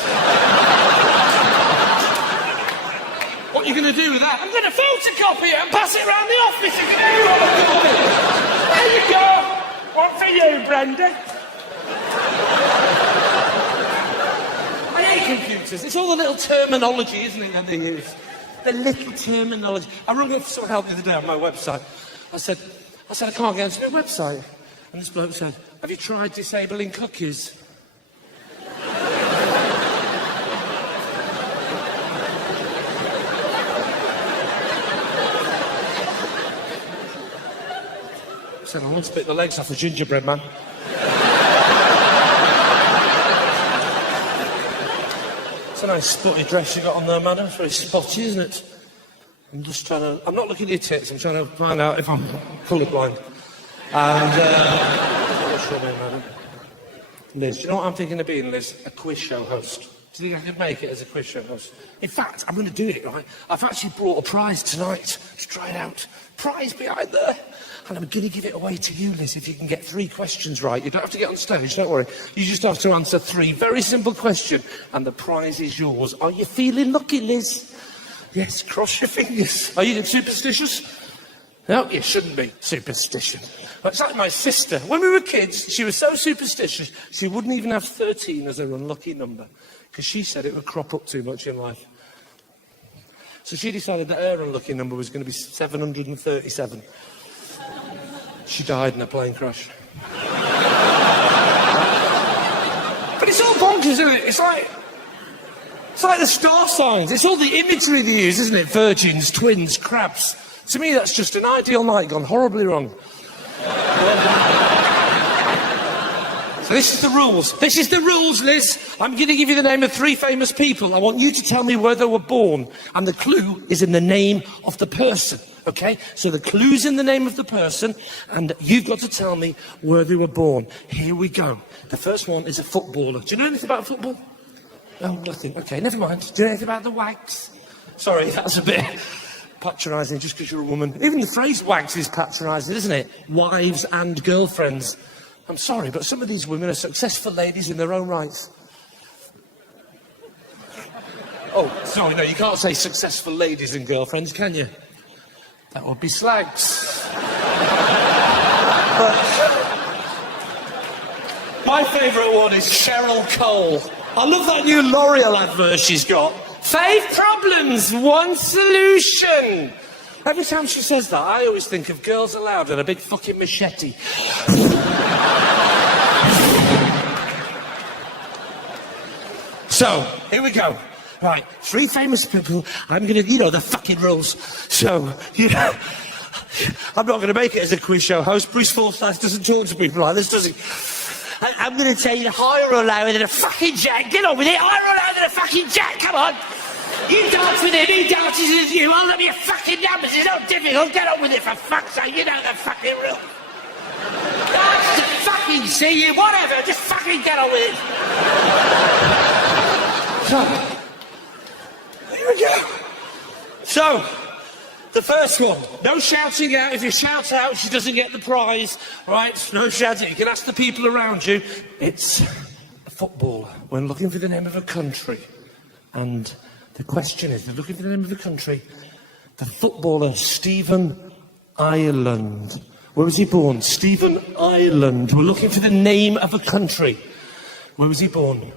What are you going to do with that? I'm going to photocopy it and pass it around the office. You can photocopy it. There you go. One for you, Brenda. I hate computers. It's all the little terminology, isn't it, that they use? The little terminology. I rang up for some help the other day on my website. I said, I can't get onto my website. And this bloke said, have you tried disabling cookies? I said, I want to bit the legs off the gingerbread man. It's a nice spotty dress you got on there, madam. It's very spotty, isn't it? I'm just trying to... I'm not looking at your tits. I'm trying to find out if I'm colourblind. And, what's your name, madam? Liz. Do you know what I'm thinking of being, Liz? A quiz show host. Do you think I could make it as a quiz show host? In fact, I'm going to do it, right? I've actually brought a prize tonight. Let's try it out. Prize behind there. And I'm going to give it away to you, Liz, if you can get 3 questions right. You don't have to get on stage, don't worry. You just have to answer 3 very simple questions, and the prize is yours. Are you feeling lucky, Liz? Yes, cross your fingers. Are you superstitious? No, you shouldn't be superstitious. It's like my sister. When we were kids, she was so superstitious, she wouldn't even have 13 as her unlucky number, because she said it would crop up too much in life. So she decided that her unlucky number was going to be 737. She died in a plane crash. But it's all bonkers, isn't it? It's like the star signs. It's all the imagery they use, isn't it? Virgins, twins, crabs. To me, that's just an ideal night gone horribly wrong. So this is the rules. This is the rules, Liz. I'm going to give you the name of 3 famous people. I want you to tell me where they were born. And the clue is in the name of the person. Okay? So the clue's in the name of the person, and you've got to tell me where they were born. Here we go. The first one is a footballer. Do you know anything about football? Oh, nothing. Okay, never mind. Do you know anything about the wags? Sorry, that's a bit patronising just because you're a woman. Even the phrase wags is patronising, isn't it? Wives and girlfriends. I'm sorry, but some of these women are successful ladies in their own rights. Oh, sorry, no, you can't say successful ladies and girlfriends, can you? That would be slags. But my favourite one is Cheryl Cole. I love that new L'Oreal advert she's got. 5 problems, 1 solution. Every time she says that, I always think of Girls Aloud and a big fucking machete. So, here we go. Right, 3 famous people. I'm going to, you know, the fucking rules. So, you know, I'm not going to make it as a quiz show host. Bruce Forsyth doesn't talk to people like this, does he? I'm going to tell you higher or lower than a fucking jack. Get on with it. Higher or lower than a fucking jack. Come on. You dance with him, he dances with you. I'll let me your fucking numbers. It's not difficult. Get on with it, for fuck's sake. You know the fucking rule. Nice to fucking see you. Whatever. Just fucking get on with it. So, here we go. So, the first one. No shouting out. If you shout out, she doesn't get the prize. Right? No shouting. You can ask the people around you. It's a footballer. We're looking for the name of a country. And the question is, they're looking for the name of the country. The footballer, Stephen Ireland. Where was he born? Stephen Ireland. We're looking for the name of a country. Where was he born?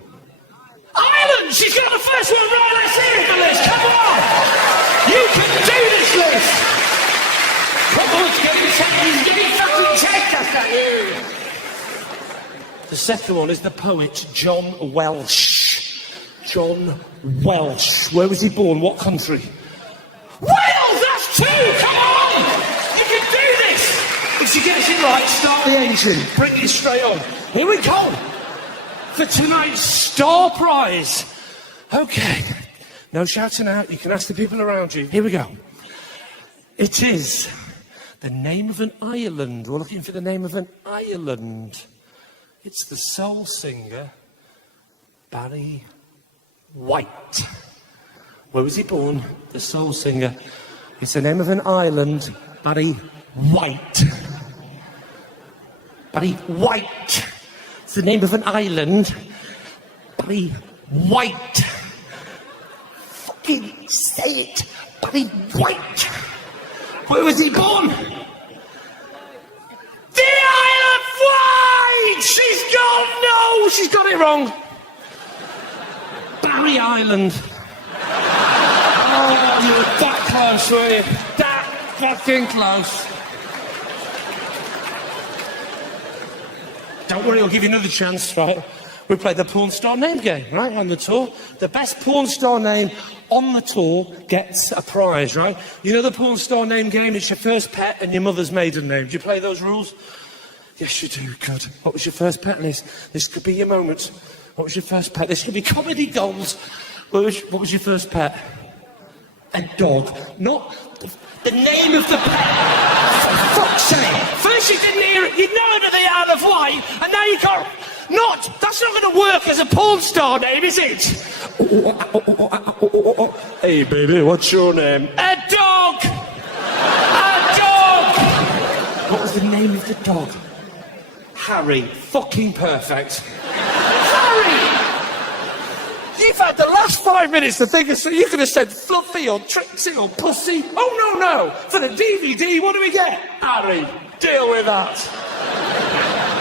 Ireland! She's got the first one right. Let's hear it for Liz. Come on! You can do this, Liz! Come on, it's getting fucking checked. That's at you. The second one is the poet John Welsh. John Welsh. Where was he born? What country? Wales! That's 2! Come on! You can do this! If she gets it right, start the engine. Bring it straight on. Here we go! For tonight's star prize. Okay. No shouting out. You can ask the people around you. Here we go. It is the name of an island. We're looking for the name of an island. It's the soul singer, Barry White. Where was he born? The soul singer. It's the name of an island, Barry White. Barry White. It's the name of an island. Barry White. Fucking say it. Barry White. Where was he born? The Isle of Wight! She's got it wrong. Barry Island. Oh, you were that close, weren't you? That fucking close. Don't worry, I'll give you another chance, right? We played the porn star name game, right, on the tour. The best porn star name on the tour gets a prize, right? You know the porn star name game? It's your first pet and your mother's maiden name. Do you play those rules? Yes, you do. Good. What was your first pet, Liz? This could be your moment. What was your first pet? This could be comedy goals. What was your first pet? A dog. Not the name of the pet. For fuck's sake. First you didn't hear it. You know it at the Isle of Wight, and now you can't. That's not going to work as a porn star name, is it? Hey, baby, what's your name? A dog! A dog! What was the name of the dog? Harry. Fucking perfect. Harry! You've had the last 5 minutes to think of so you could have said Fluffy or Trixie or Pussy. Oh, no. For the DVD, what do we get? Harry. Deal with that.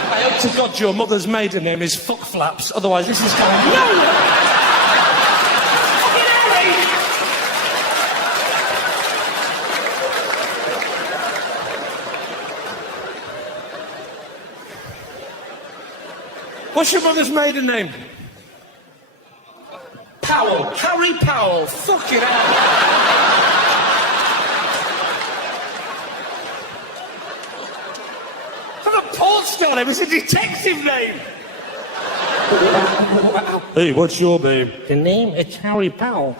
I hope to God your mother's maiden name is Fuck Flaps, otherwise this is going nowhere. Fucking Harry! What's your mother's maiden name? Powell. Harry Powell. Fucking hell. Porn star name, it's a detective name. Hey, what's your name? The name? It's Harry Powell.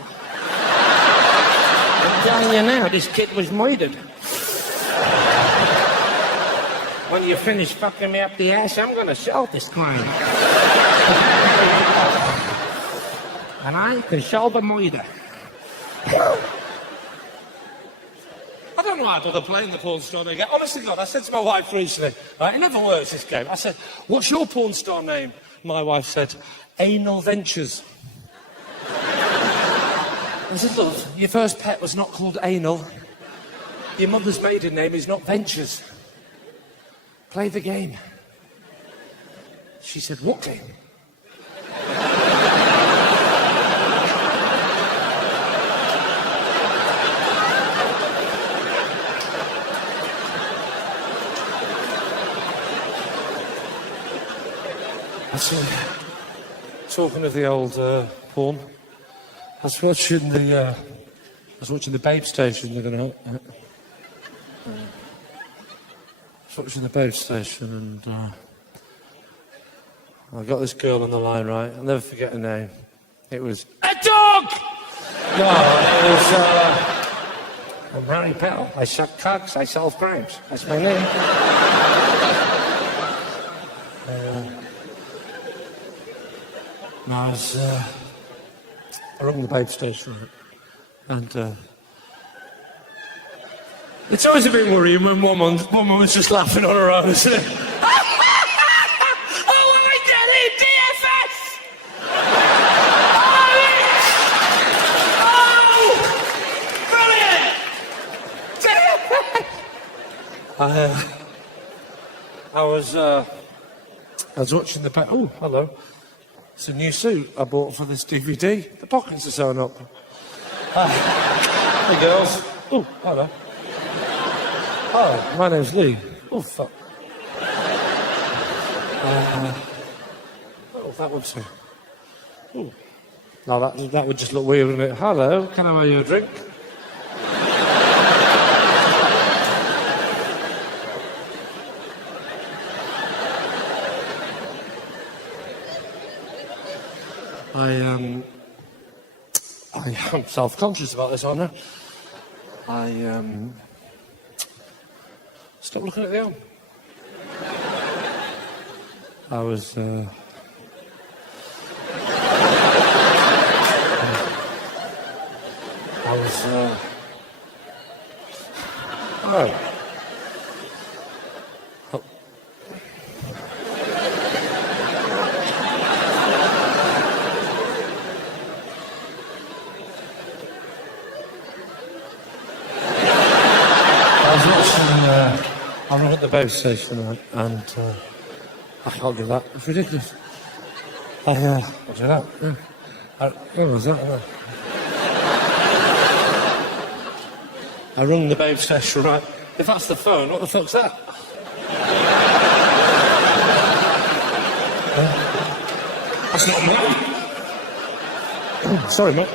I'm telling you now, this kid was murdered. When you finish fucking me up the ass, I'm gonna solve this crime. And I can solve a murder. I don't know how to playing the porn star name. Honestly, God, I said to my wife recently, right, it never works, this game. I said, what's your porn star name? My wife said, Anal Ventures. I said, look, your first pet was not called Anal. Your mother's maiden name is not Ventures. Play the game. She said, what game? Talking of the old porn, I was watching the Babe Station the other night. I was watching the Babe Station and I got this girl on the line, right? I'll never forget her name. It was a dog! No, it was I'm Harry Powell. I suck cocks, I solve crimes. That's my name. I rang the Babe Station, right? And it's always a bit worrying when one woman's just laughing on her own, isn't it? Oh, I get it! DFS! Oh! Brilliant! DFS! I was watching the back. Oh, hello. It's a new suit I bought for this DVD. The pockets are sewn up. Hey, girls. Oh, hello. Hi, my name's Lee. Oh, fuck. Oh, that would say. Oh. No, that would just look weird, wouldn't it? Hello, can I buy you a drink? I'm self-conscious about this, aren't I? Stop looking at the arm. I was, Oh. the base station, right? And I can't do that. It's ridiculous. I'll do that. Yeah. What was that? I rung the base station, right? If that's the phone, what the fuck's that? That's not me. Oh, sorry, mate.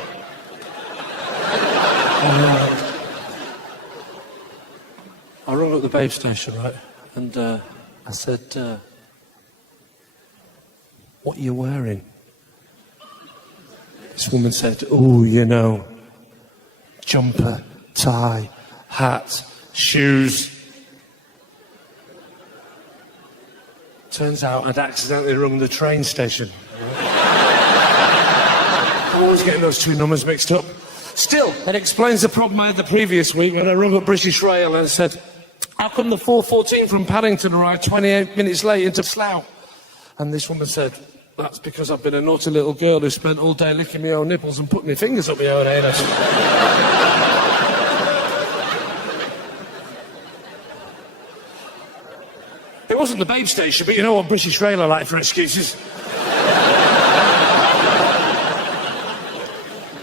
I rung up the base station, right? And I said, what are you wearing? This woman said, oh, you know, jumper, tie, hat, shoes. Turns out I'd accidentally rung the train station. I'm always getting those two numbers mixed up. Still, it explains the problem I had the previous week when I rung up British Rail and said, how come the 414 from Paddington arrived 28 minutes late into Slough? And this woman said, that's because I've been a naughty little girl who spent all day licking my own nipples and putting my fingers up my own anus. It wasn't the babe station, but you know what British Rail are like for excuses.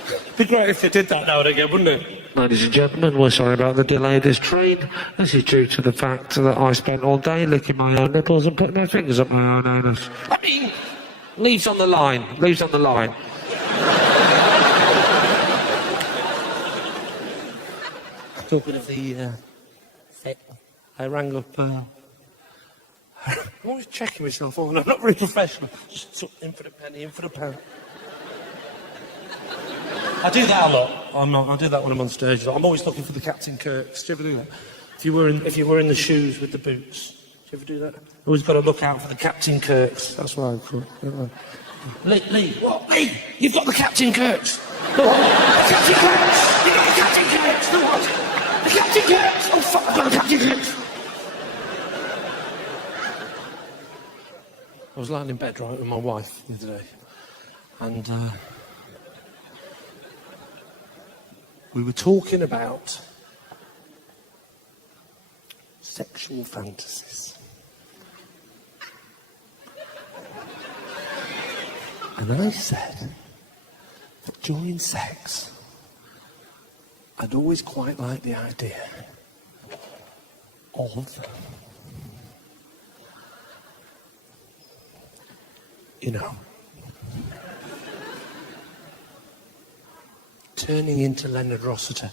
It'd be great if they did that now and again, wouldn't it? Ladies and gentlemen, we're sorry about the delay of this train. This is due to the fact that I spent all day licking my own nipples and putting my fingers up my own anus. I mean, leaves on the line. Leaves on the line. Talking of the, I rang up, I'm always checking myself on. I'm not very professional. Just in for the penny, in for the pound. I do that a lot. I do that when I'm on stage. I'm always looking for the Captain Kirks. Do you ever do that? If you were in the shoes with the boots, do you ever do that? Always got to look out for the Captain Kirks. That's what I call it. Lee, what? Lee, you've got the Captain Kirks. The what? The Captain Kirks. You've got the Captain Kirks. The what? The Captain Kirks. Oh fuck! I've got the Captain Kirks. I was lying in bed, right, with my wife the other day, and we were talking about sexual fantasies. And I said that during sex, I'd always quite liked the idea of, you know, turning into Leonard Rossiter.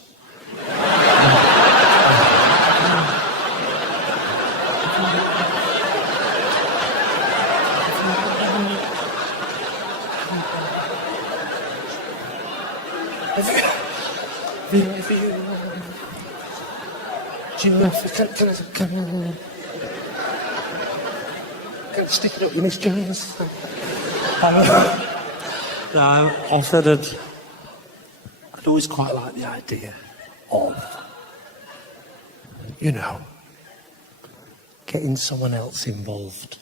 Can I stick it up, you Miss Jones? No, I said it. I'd always quite like the idea of, you know, getting someone else involved.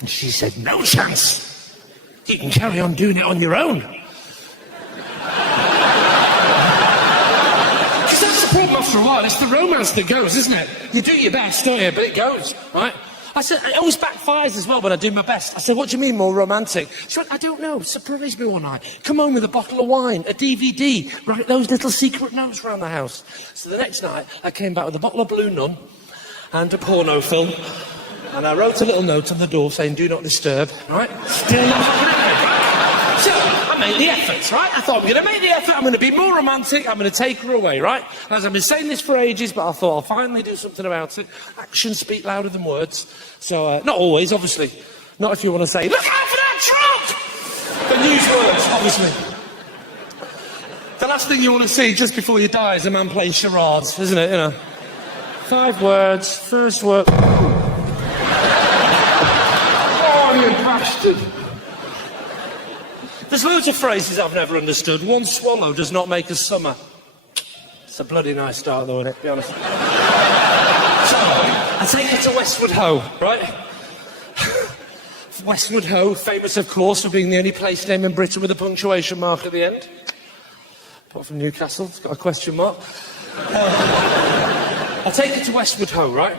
And she said, no chance. You can carry on doing it on your own. Because that's the problem after a while. It's the romance that goes, isn't it? You do your best, don't you? But it goes, right? I said, it always backfires as well when I do my best. I said, what do you mean more romantic? She went, I don't know, surprise me one night. Come home with a bottle of wine, a DVD, write those little secret notes around the house. So the next night, I came back with a bottle of Blue Nun and a porno film. And I wrote a little note on the door saying, do not disturb, right? Still not happening, right? So I made the effort, right? I thought, I'm going to make the effort, I'm going to be more romantic, I'm going to take her away, right? As I've been saying this for ages, but I thought I'll finally do something about it. Actions speak louder than words. So, not always, obviously. Not if you want to say, look out for that truck! But use words, obviously. The last thing you want to see just before you die is a man playing charades, isn't it, you know? 5 words, first word. Oh, you bastard! There's loads of phrases I've never understood. One swallow does not make a summer. It's a bloody nice start, though, isn't it? Be honest. So, I take her to Westwood Ho, right? Westwood Ho, famous, of course, for being the only place name in Britain with a punctuation mark at the end. Apart from Newcastle, it's got a question mark. I take her to Westwood Ho, right?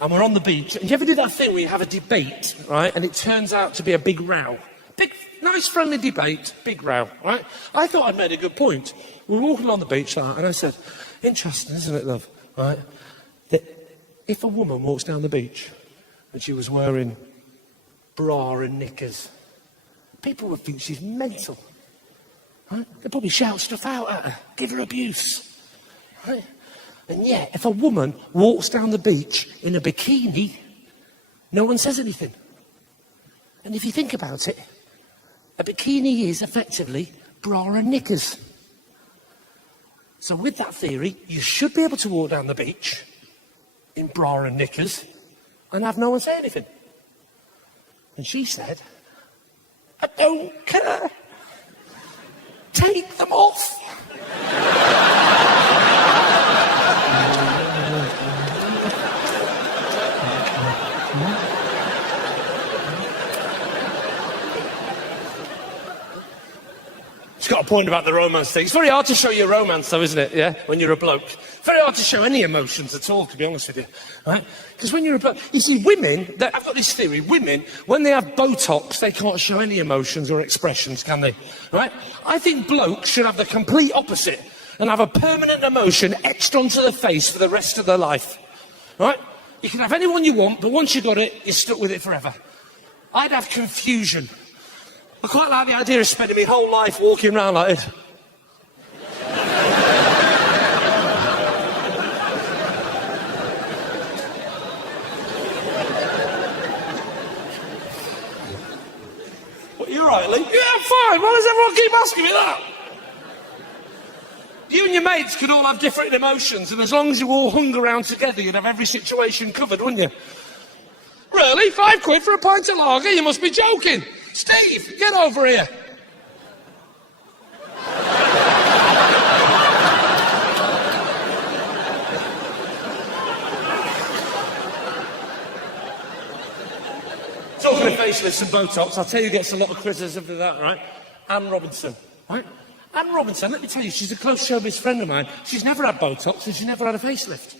and we're on the beach. And you ever do that thing where you have a debate, right? And it turns out to be a big row. Big, nice, friendly debate, big row, right? I thought I'd made a good point. We were walking on the beach, and I said, interesting, isn't it, love? Right? That if a woman walks down the beach and she was wearing bra and knickers, people would think she's mental. Right? They'd probably shout stuff out at her, give her abuse. Right? And yet, if a woman walks down the beach in a bikini, no one says anything. And if you think about it, a bikini is effectively bra and knickers. So with that theory, you should be able to walk down the beach in bra and knickers and have no one say anything. And she said, I don't care. Take them off. She's got a point about the romance thing. It's very hard to show your romance, though, isn't it? Yeah, when you're a bloke. Very hard to show any emotions at all, to be honest with you. Right? Because when you're a bloke, you see, women, I've got this theory, women, when they have Botox, they can't show any emotions or expressions, can they? Right? I think blokes should have the complete opposite and have a permanent emotion etched onto the face for the rest of their life. Right? You can have anyone you want, but once you've got it, you're stuck with it forever. I'd have confusion. I quite like the idea of spending my whole life walking around like this. What, you all right, Lee? Yeah, I'm fine. Why does everyone keep asking me that? You and your mates could all have different emotions, and as long as you all hung around together, you'd have every situation covered, wouldn't you? Really? £5 for a pint of lager? You must be joking. Steve, get over here. Talking of facelifts and Botox, I'll tell you who gets a lot of criticism for that, right? Anne Robinson, right? Anne Robinson, let me tell you, she's a close showbiz friend of mine. She's never had Botox and she's never had a facelift.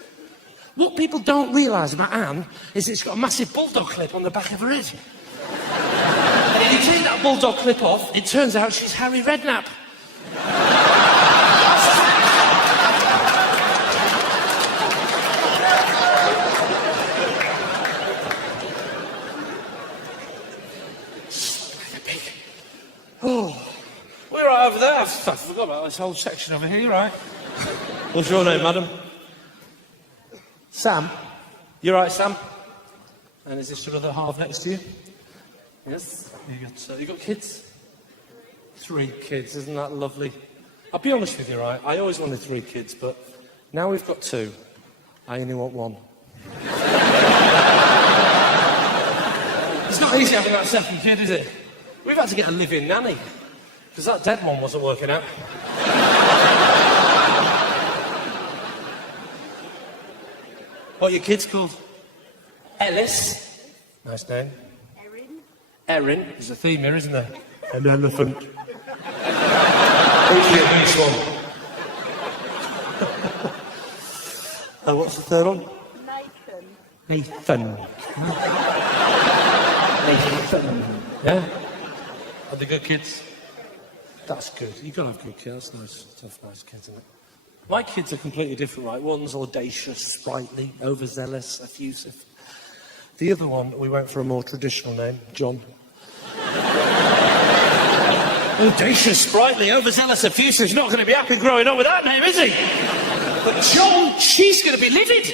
What people don't realise about Anne is that she's got a massive bulldog clip on the back of her head. And if you take that bulldog clip off, it turns out she's Harry Redknapp. Oh, we're right over there. I forgot about this whole section over here, right? What's your name, madam? Sam? You right, Sam? And is this your other half next to you? Yes. You got kids? 3 kids, isn't that lovely? I'll be honest with you, right? I always wanted 3 kids, but now we've got 2. I only want 1. It's not easy having that second kid, is it? We've had to get a live-in nanny, because that dead one wasn't working out. What are your kids called? Ellis. Nice name. Erin. There's a theme here, isn't there? An elephant. Who's the next one? What's the third one? Nathan. Nathan. Yeah? Are they good kids? That's good. You've got to have good kids. That's nice. Tough, nice kids, isn't it? My kids are completely different, right? One's audacious, sprightly, overzealous, effusive. The other one, we went for a more traditional name, John. Audacious, sprightly, overzealous, effusive. He's not going to be happy growing up with that name, is he? But John, she's going to be livid.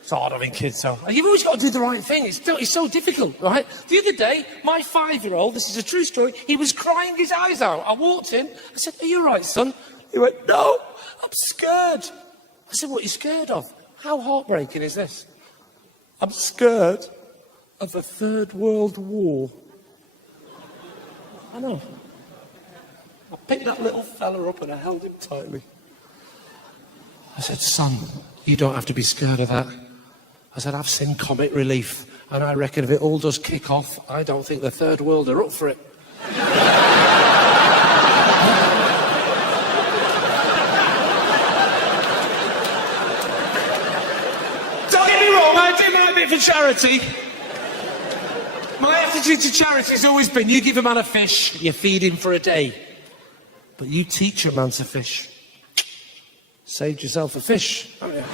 It's hard having kids, so you've always got to do the right thing. It's so difficult, right? The other day, my 5-year-old, this is a true story, he was crying his eyes out. I walked in, I said, "Are you all right, son?" He went, "No, I'm scared." I said, "What are you scared of? How heartbreaking is this?" "I'm scared of a Third World War." I know. I picked that little fella up and I held him tightly. I said, "Son, you don't have to be scared of that." I said, "I've seen Comic Relief, and I reckon if it all does kick off, I don't think the Third World are up for it." for charity. My attitude to charity has always been, you give a man a fish, you feed him for a day. But you teach a man to fish. Saved yourself a fish, haven't you?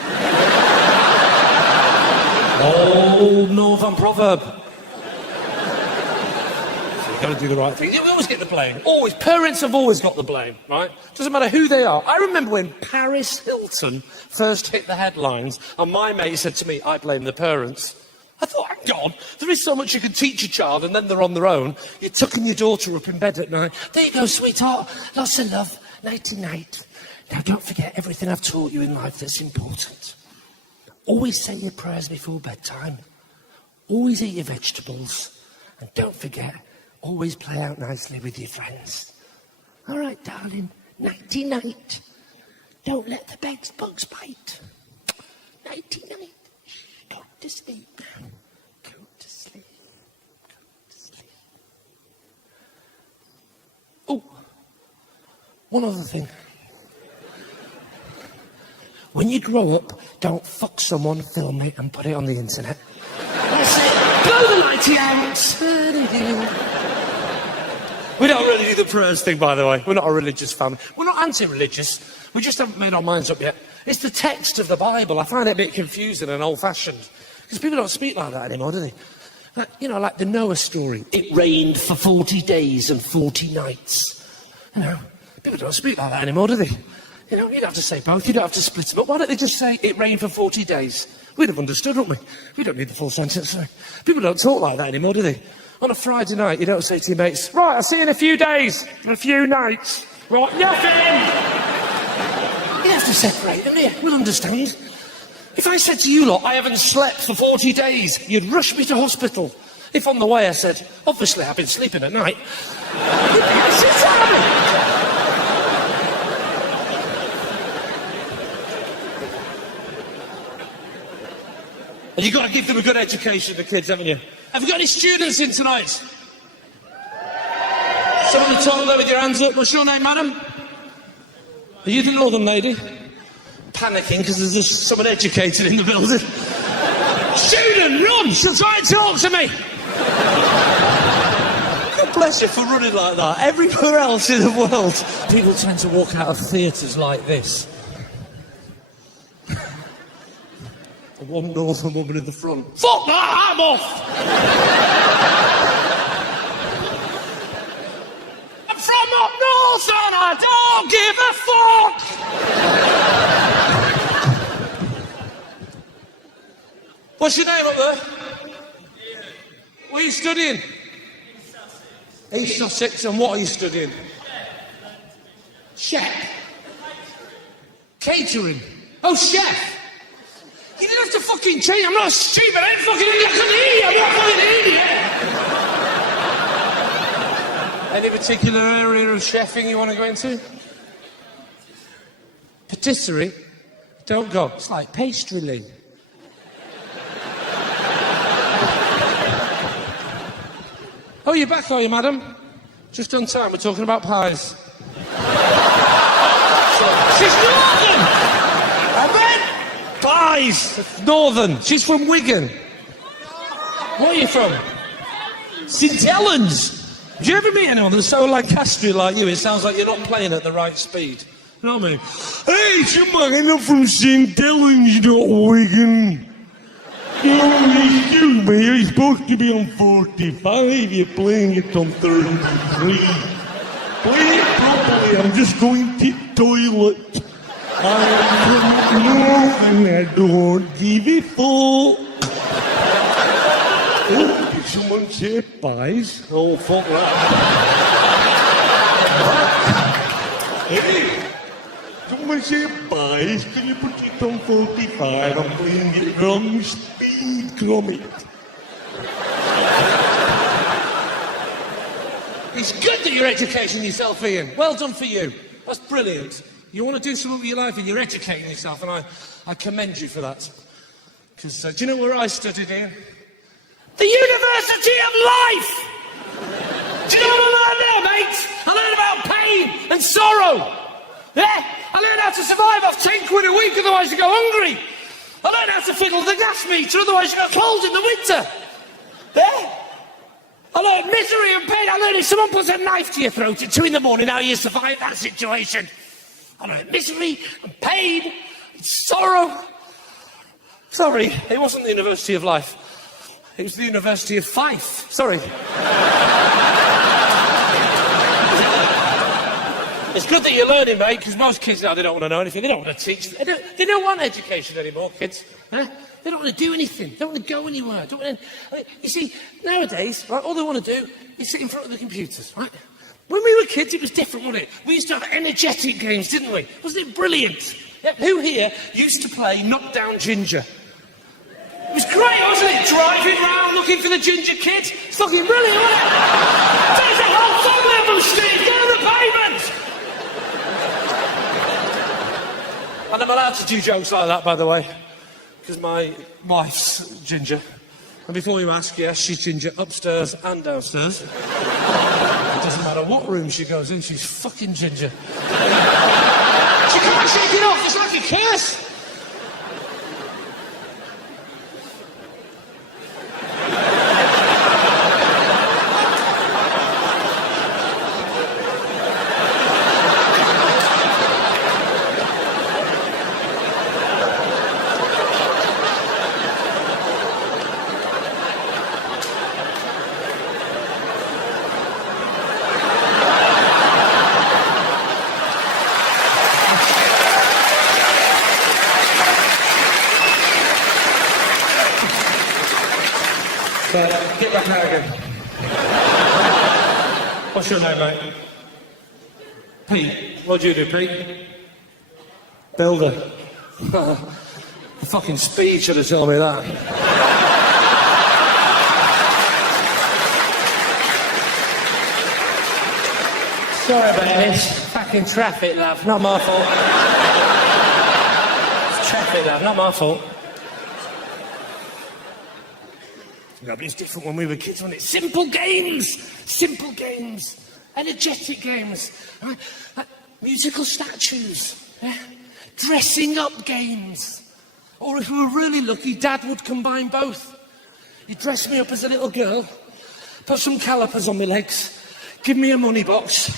Old northern proverb. So you've got to do the right thing. You always get the blame. Always. Parents have always got the blame, right? Doesn't matter who they are. I remember when Paris Hilton first hit the headlines, and my mate said to me, I blame the parents. I thought, hang on, there is so much you can teach a child, and then they're on their own. You're tucking your daughter up in bed at night. There you go, sweetheart. Lots of love. Nighty-night. Now, don't forget everything I've taught you in life that's important. Always say your prayers before bedtime. Always eat your vegetables. And don't forget, always play out nicely with your friends. All right, darling. Nighty-night. Don't let the bugs bite. Nighty-night. Go to sleep. Go to sleep. Go to sleep. Oh, one other thing. When you grow up, don't fuck someone, film it, and put it on the internet. That's it. Blow the lighty out. We don't really do the prayers thing, by the way. We're not a religious family. We're not anti-religious. We just haven't made our minds up yet. It's the text of the Bible. I find it a bit confusing and old-fashioned. Because people don't speak like that anymore, do they? Like, you know, like the Noah story. It rained for 40 days and 40 nights. You know, people don't speak like that anymore, do they? You know, you don't have to say both. You don't have to split them up. Why don't they just say, it rained for 40 days? We'd have understood, wouldn't we? We don't need the full sentence. Sorry. People don't talk like that anymore, do they? On a Friday night, you don't say to your mates, right, I'll see you in a few days, in a few nights. Right, nothing! You have to separate them here. We'll understand. If I said to you lot, I haven't slept for 40 days, you'd rush me to hospital. If on the way I said, obviously I've been sleeping at night, you'd be And you've got to give them a good education, the kids, haven't you? Have you got any students in tonight? Someone at the top there with your hands up. What's your name, madam? Are you the northern lady? Panicking because there's just someone educated in the building. Student, run! She'll try and talk to me! God bless you for running like that. Everywhere else in the world, people tend to walk out of theatres like this. One northern woman in the front. Fuck that, I'm off! I'm from up north and I don't give a fuck! What's your name up there? What are you studying? East Sussex. And what are you studying? Chef. Catering. Oh, chef. You didn't have to fucking change. I'm not stupid. I ain't fucking idiot. I couldn't hear you. I'm not fucking idiot. Any particular area of chefing you want to go into? Patisserie? Don't go. It's like pastry. Oh, you're back, are you, madam? Just on time. We're talking about pies. She's northern! I bet! Pies! Northern. She's from Wigan. Where are you from? St Helens. Do you ever meet anyone that's so Lancastrian like you? It sounds like you're not playing at the right speed. You know what I mean? Hey, come on, I'm from St Helens, not Wigan. Excuse me, you're supposed to be on 45, you're playing it on 33. Play it properly, I'm just going to the toilet. I'm from North and I don't give a fuck. Oh, did someone say pies? Oh, fuck that. Hey, someone say pies, can you put it on 45? I'm playing it wrong speed, grommet. It's good that you're educating yourself, Ian. Well done for you. That's brilliant. You want to do something with your life and you're educating yourself, and I commend you for that. Because do you know where I studied, Ian? The University of Life! Do you know what I learned there, mate? I learned about pain and sorrow. Yeah? I learned how to survive off 10 quid a week, otherwise you go hungry. I learned how to fiddle the gas meter, otherwise you got cold in the winter. Yeah. I learned misery and pain. I learned if someone puts a knife to your throat at 2 in the morning, how you survive that situation. I learned misery and pain and sorrow. Sorry, it wasn't the University of Life. It was the University of Fife. Sorry. It's good that you're learning, mate, because most kids now, they don't want to know anything. They don't want to teach. They don't want education anymore, kids. Huh? They don't want to do anything. They don't want to go anywhere. You see, nowadays, right, all they want to do is sit in front of the computers, right? When we were kids, it was different, wasn't it? We used to have energetic games, didn't we? Wasn't it brilliant? Yep. Who here used to play Knockdown Ginger? It was great, wasn't it? Driving around looking for the ginger kid. It's fucking brilliant, wasn't it? There's a whole fun level, Steve. Get on the pavement! And I'm allowed to do jokes like that, by the way, because my wife's ginger. And before you ask, yes, she's ginger upstairs and downstairs. It doesn't matter what room she goes in, she's fucking ginger. She can't shake it off, it's like a curse. Get back out again. What's your name, mate? Pete. What do you do, Pete? Builder. The fucking speed should have told me that. Sorry about this. Fucking traffic, love. Not my fault. It's traffic, love. Not my fault. No, but it's different when we were kids, wasn't it? Simple games, energetic games, musical statues, yeah? Dressing up games. Or if we were really lucky, Dad would combine both. He'd dress me up as a little girl, put some calipers on my legs, give me a money box,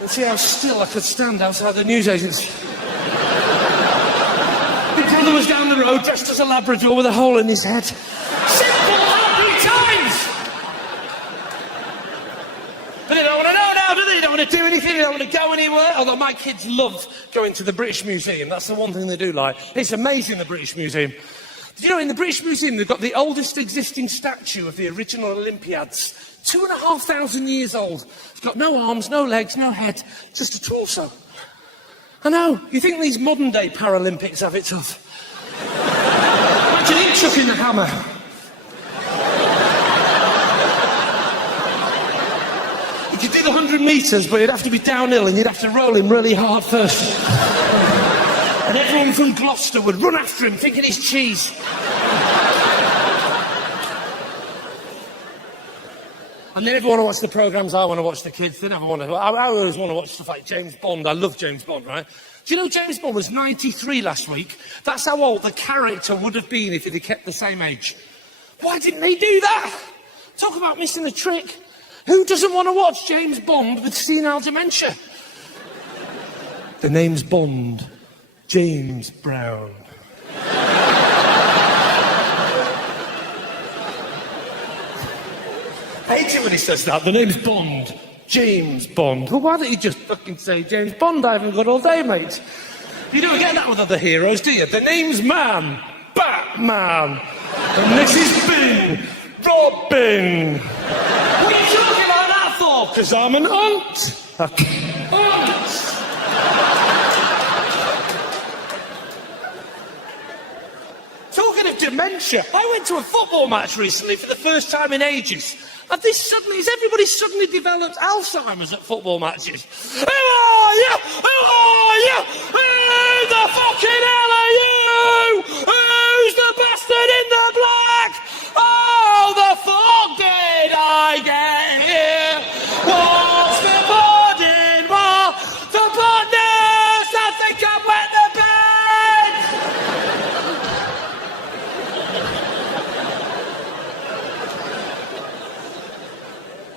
and see how still I could stand outside the newsagents. My brother was down the road dressed as a Labrador with a hole in his head. Simple, happy times! But they don't want to know now, do they? They don't want to do anything, they don't want to go anywhere. Although my kids love going to the British Museum. That's the one thing they do like. It's amazing, the British Museum. Did you know in the British Museum they've got the oldest existing statue of the original Olympiads? 2,500 years old. It's got no arms, no legs, no head, just a torso. I know, you think these modern day Paralympics have it tough. Imagine him chucking the hammer. You could do the 100 metres, but it'd have to be downhill and you'd have to roll him really hard first. And everyone from Gloucester would run after him thinking he's cheese. And they never want to watch the programmes I want to watch the kids. They never want to. I always want to watch stuff like James Bond. I love James Bond, right? Do you know James Bond was 93 last week? That's how old the character would have been if he'd have kept the same age. Why didn't they do that? Talk about missing a trick. Who doesn't want to watch James Bond with senile dementia? The name's Bond. James Brown. I hate it when he says that. The name's Bond. James Bond. Well, why don't you just fucking say James Bond? I haven't got all day, mate. You don't get that with other heroes, do you? The name's Man. Batman. And this is Bing. Robin. What are you talking about that for? Because I'm an aunt. Aunt. Talking of dementia, I went to a football match recently for the first time in ages. And everybody suddenly developed Alzheimer's at football matches. Who are you? Who are you? Who the fucking hell are you? Who's the bastard in the black? Oh, the fuck did I get here? What's the pudding? The partners, I think I'm wet the bed.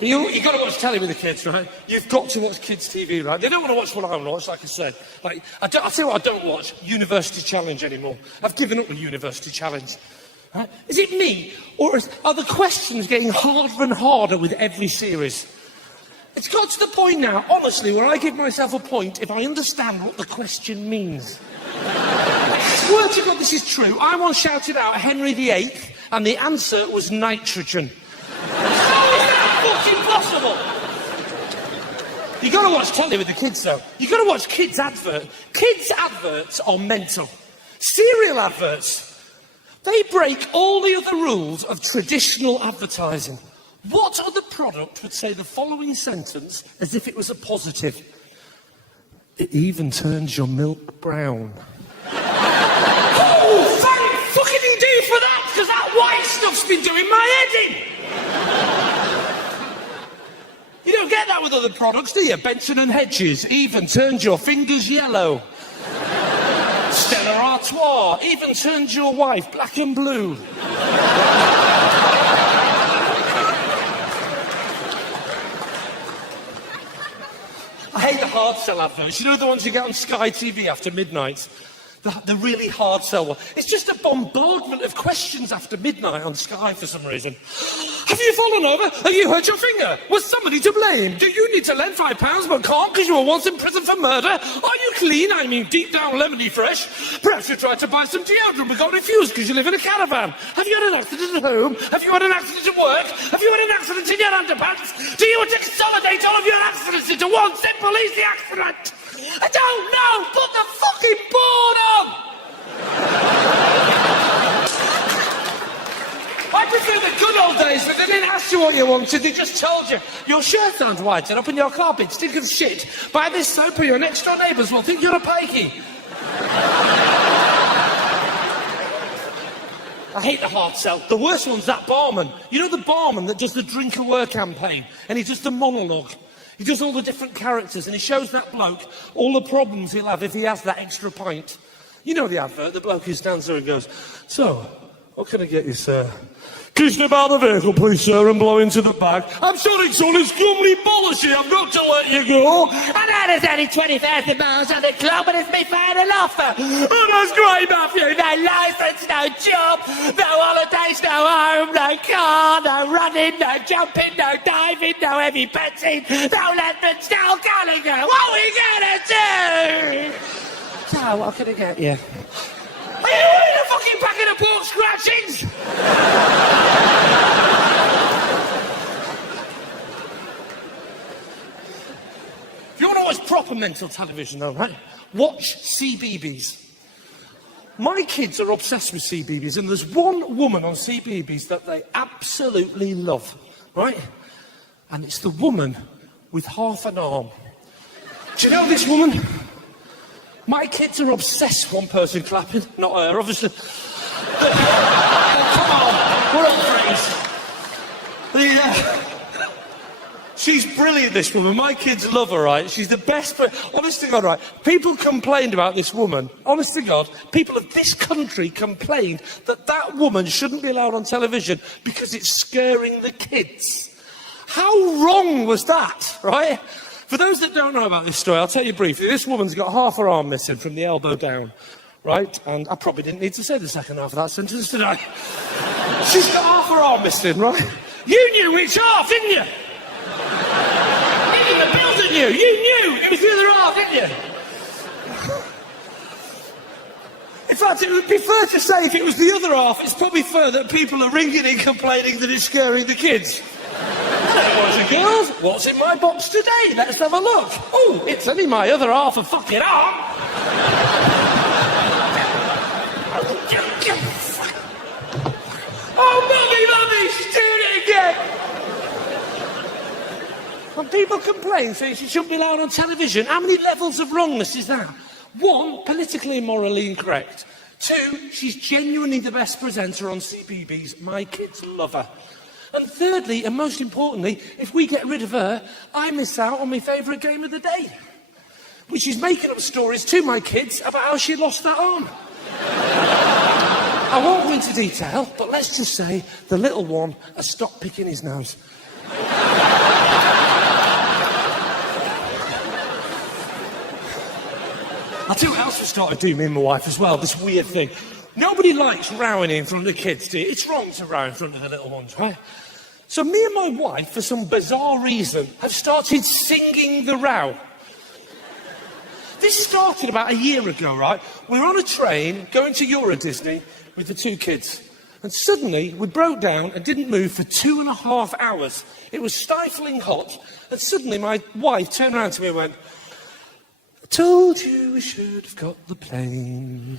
You've got to watch telly with the kids, right? You've got to watch kids' TV, right? They don't want to watch what I want to watch, like I said. I'll tell you what, I don't watch University Challenge anymore. I've given up with University Challenge. Right? Is it me, or are the questions getting harder and harder with every series? It's got to the point now, honestly, where I give myself a point if I understand what the question means. Swear to God this is true. I once shouted out Henry VIII, and the answer was nitrogen. Fucking possible! You got to watch telly with the kids, though. You got to watch kids' adverts. Kids' adverts are mental. Cereal adverts. They break all the other rules of traditional advertising. What other product would say the following sentence as if it was a positive? It even turns your milk brown. Oh, thank fucking do for that, because that white stuff's been doing my head in. You don't get that with other products, do you? Benson and Hedges, even turns your fingers yellow. Stella Artois, even turns your wife black and blue. I hate the hard sell adverts. You know the ones you get on Sky TV after midnight? The really hard sell one. It's just a bombardment of questions after midnight on Sky for some reason. Have you fallen over? Have you hurt your finger? Was somebody to blame? Do you need to lend £5 but can't because you were once in prison for murder? Are you clean? I mean deep down lemony fresh? Perhaps you tried to buy some deodorant but got refused because you live in a caravan. Have you had an accident at home? Have you had an accident at work? Have you had an accident in your underpants? Do you want to consolidate all of your accidents into one simple easy accident? I don't know! Put the fucking board on! I prefer the good old days where they didn't ask you what you wanted, they just told you. Your shirt sounds whited up and your carpet stinks of shit. Buy this soap or your next door neighbours will think you're a pikey. I hate the hard sell. The worst one's that barman. You know the barman that does the drink aware campaign and he does the monologue? He does all the different characters and he shows that bloke all the problems he'll have if he has that extra pint. You know the advert, the bloke who stands there and goes, "So, what can I get you, sir?" "Can you step out of the vehicle, please, sir, and blow into the bag?" "I'm sorry, son, it's gummy policy, I've got to let you go." "I know there's only 20,000 miles on the clock, but it's my final offer." "Oh, that's great, Matthew, no licence, no job, no holidays, no home, no car, no running, no jumping, no diving, no heavy betting, no lessons, no Gallagher. What are we gonna do?" "So, what can I get you?" "Are you in a fucking packet of pork scratchings?" If you want to watch proper mental television, though, right? Watch CBeebies. My kids are obsessed with CBeebies, and there's one woman on CBeebies that they absolutely love, right? And it's the woman with half an arm. Do you know this woman? My kids are obsessed. One person clapping, not her, obviously. Come on, we're all friends. She's brilliant, this woman. My kids love her, right? She's the best. Honest to God, right? People complained about this woman. Honest to God, people of this country complained that that woman shouldn't be allowed on television because it's scaring the kids. How wrong was that, right? For those that don't know about this story, I'll tell you briefly. This woman's got half her arm missing from the elbow down, right? And I probably didn't need to say the second half of that sentence, did I? She's got half her arm missing, right? You knew which half, didn't you? Even the bill, didn't you? You knew it was the other half, didn't you? In fact, it would be fair to say if it was the other half, it's probably fair that people are ringing in complaining that it's scaring the kids. Boys and girls, what's in my box today? Let's have a look. Oh, it's only my other half a fucking arm. Oh, mummy, she's doing it again. When people complain, saying she shouldn't be allowed on television, how many levels of wrongness is that? 1, politically and morally incorrect. 2, she's genuinely the best presenter on CBeebies. My kids love her. And thirdly, and most importantly, if we get rid of her, I miss out on my favourite game of the day, which is making up stories to my kids about how she lost that arm. I won't go into detail, but let's just say the little one has stopped picking his nose. I'll tell you what else we started doing, me and my wife as well, this weird thing. Nobody likes rowing in front of the kids, do you? It's wrong to row in front of the little ones, right? So me and my wife, for some bizarre reason, have started singing the row. This started about a year ago, right? We're on a train going to Euro Disney with the two kids. And suddenly, we broke down and didn't move for 2.5 hours. It was stifling hot. And suddenly, my wife turned around to me and went, "I told you we should have got the plane."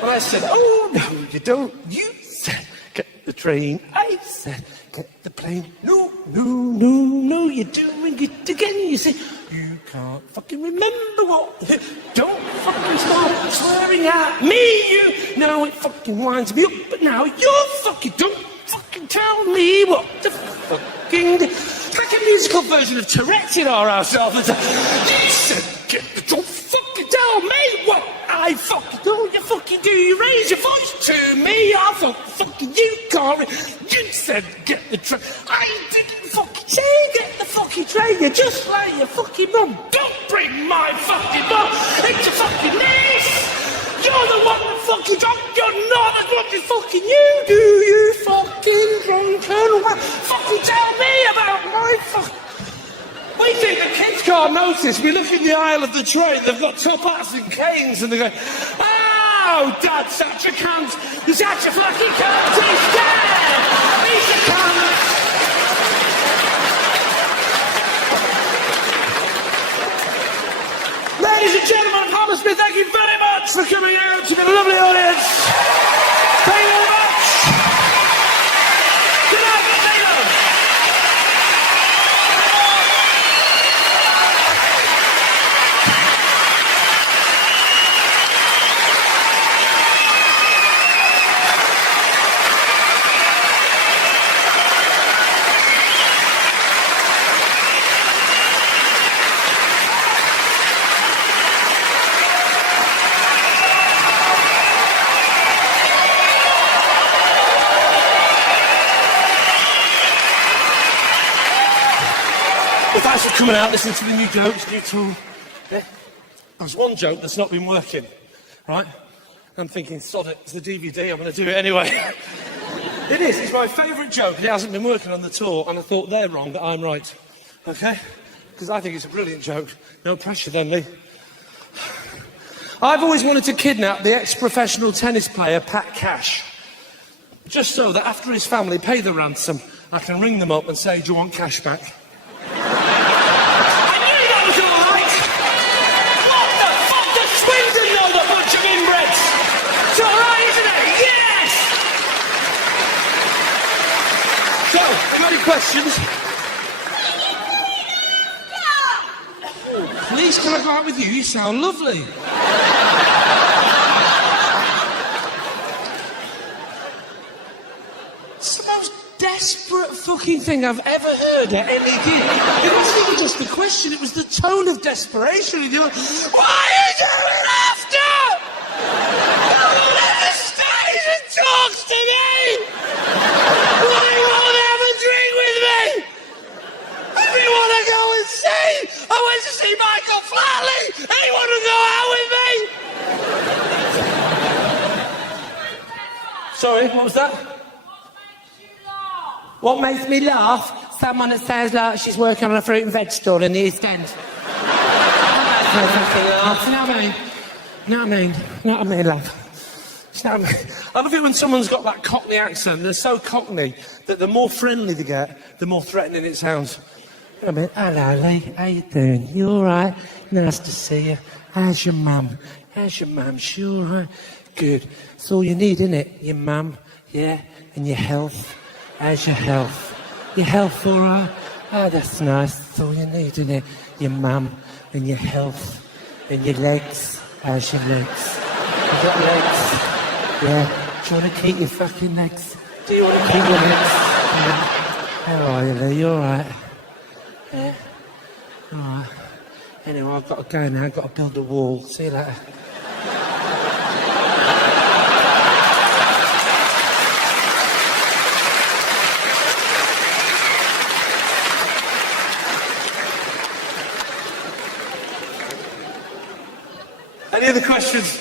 And I said, "Oh, no, you don't. You said, get the train." I said, "Get the plane." "No, no, no, no, you're doing it again." You say, "You can't fucking remember what." "Don't fucking start swearing at me, you." "No, it fucking winds me up, but now you're fucking. Don't fucking tell me what the fucking. It's like a musical version of Tourette's in our house all the time. You said, don't fucking tell me what I fucking do. You fucking do. You raise your voice to me. I fucking. You can't. You said, get the train. I didn't fucking say get the fucking train. You're just like your fucking mum. Don't bring my fucking mum into fucking this. You're the one that fucking drunk. You're not as much as fucking you do. You fucking drunken. Fucking tell me about my fucking. We think the kids can't notice. We look in the aisle of the train, they've got top hats and canes, and they go, "Oh, Dad's such a cunt. He's such a fucking cunt. He's dead. He's a cunt." Ladies and gentlemen of Hammersmith, thank you very much for coming out. You've been a lovely audience. Thank you very much. Good night, Taylor. Thanks for coming out, listening to the new jokes, new tool. Yeah. There's one joke that's not been working, right? I'm thinking, sod it, it's the DVD, I'm going to do it anyway. It is, it's my favourite joke, it hasn't been working on the tour, and I thought they're wrong, but I'm right. Okay? Because I think it's a brilliant joke. No pressure then, Lee. I've always wanted to kidnap the ex-professional tennis player, Pat Cash. Just so that after his family pay the ransom, I can ring them up and say, "Do you want cash back?" Questions? Oh, please, can I go out with you? You sound lovely. It's the most desperate fucking thing I've ever heard at any gig. It wasn't even just the question, it was the tone of desperation. And you're like, "Why are you doing after? No one ever stays and talks to me! Why won't have a drink with me? Who you want to go and see? I went to see Michael Flatley. Anyone to go out with me?" Sorry, what was that? What makes me laugh? Someone that sounds like she's working on a fruit and veg stall in the East End. You know what I mean? You know what I mean? You know what I mean, love? You know what I mean? I love it when someone's got that Cockney accent. They're so Cockney that the more friendly they get, the more threatening it sounds. You know what I mean? "Hello, Lee. How you doing? You all right? Nice to see you. How's your mum? How's your mum? She all right? Good. It's all you need, isn't it? Your mum, yeah? And your health. How's your health? Your health all right? Oh, that's nice. That's all you need, isn't it? Your mum and your health and your legs. How's your legs? You got legs? Yeah. Do you want to keep your fucking legs? Do you want to keep your legs? Yeah. How are you, Lee? You all right? Yeah. All right. Anyway, I've got to go now. I've got to build a wall. See you later. questions?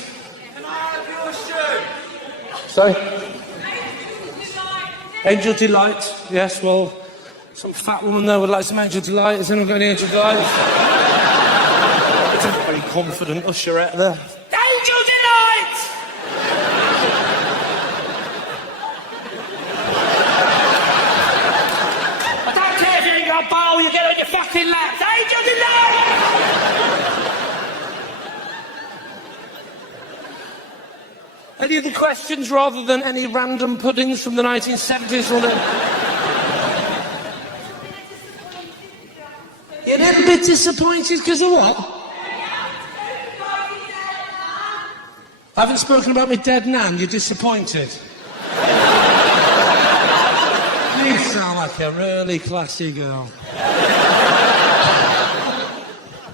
Can I have your shoe? Sorry? Angel Delight. Yes, well, some fat woman there would like some Angel Delight. Has anyone got any Angel Delight? It's a very confident usherette there. Angel Delight! I don't care if you ain't got a bowl, you get on your fucking laps. Angel Delight! Any other questions rather than any random puddings from the 1970s or the... You're a little bit disappointed because of what? I haven't spoken about my dead nan, you're disappointed? You sound like a really classy girl.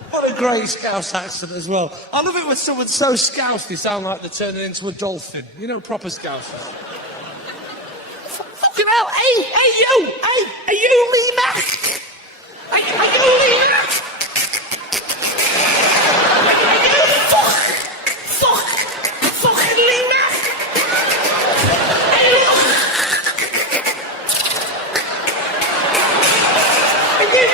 What a great Scouse accent as well. I love it when someone's so Scouse they sound like they're turning into a dolphin. You know, proper Scousers. Fucking hell, hey, you! Hey, are you Lee Mack? Are you Lee Mack? Are you fucking Lee Mack? Hey, look! Are you...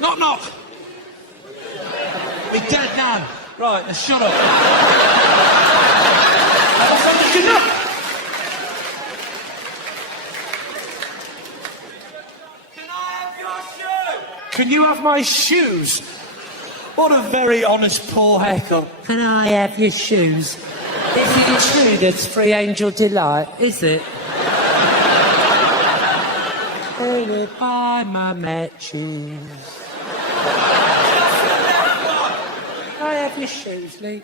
Knock, knock. Me dead now. Right, now shut up. Can I have your shoe? Can you have my shoes? What a very honest poor haircut. Can I have your shoes? Is it true that's free Angel Delight, is it? Can you buy my Mack shoes? Can I have your shoes, Lee?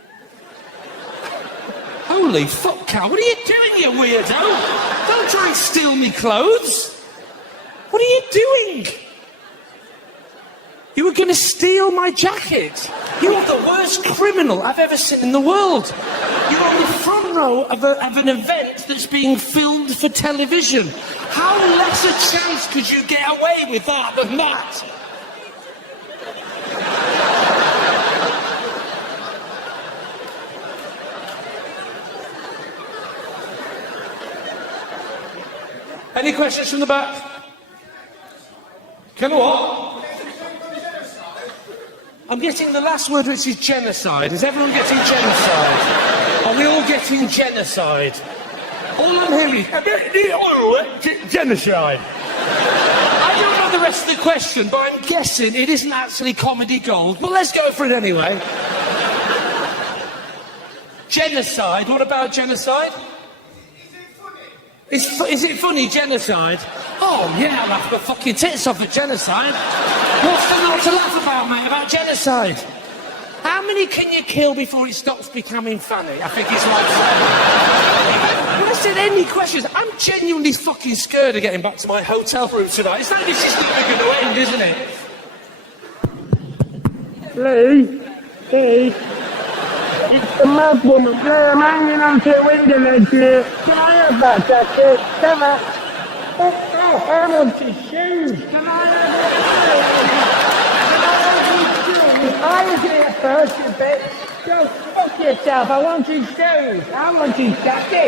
Holy fuck, Cal, what are you doing, you weirdo? Don't try and steal me clothes. What are you doing? You were going to steal my jacket. You are the worst criminal I've ever seen in the world. You're on the front row of an event that's being filmed for television. How less a chance could you get away with that than that? Any questions from the back? Can I what? I'm getting the last word, which is genocide. Is everyone getting genocide? Are we all getting genocide? All I'm hearing is genocide. I don't know the rest of the question, but I'm guessing it isn't actually comedy gold. But let's go for it anyway. Genocide. What about genocide? Is it funny, genocide? Oh, yeah, I'll laugh my fucking tits off at genocide. What's there not to laugh about, mate, about genocide? How many can you kill before it stops becoming funny? I think it's like that. When I said any questions, I'm genuinely fucking scared of getting back to my hotel room tonight. It's like this is never going to end, isn't it? Lee, it's the mad woman. Lee, I'm hanging onto a window ledge here. Can I have that jacket? Come on. Oh, I want his shoes. Can I have his shoes? I was here first, you bitch. Go fuck yourself. I want his shoes. I want his jacket.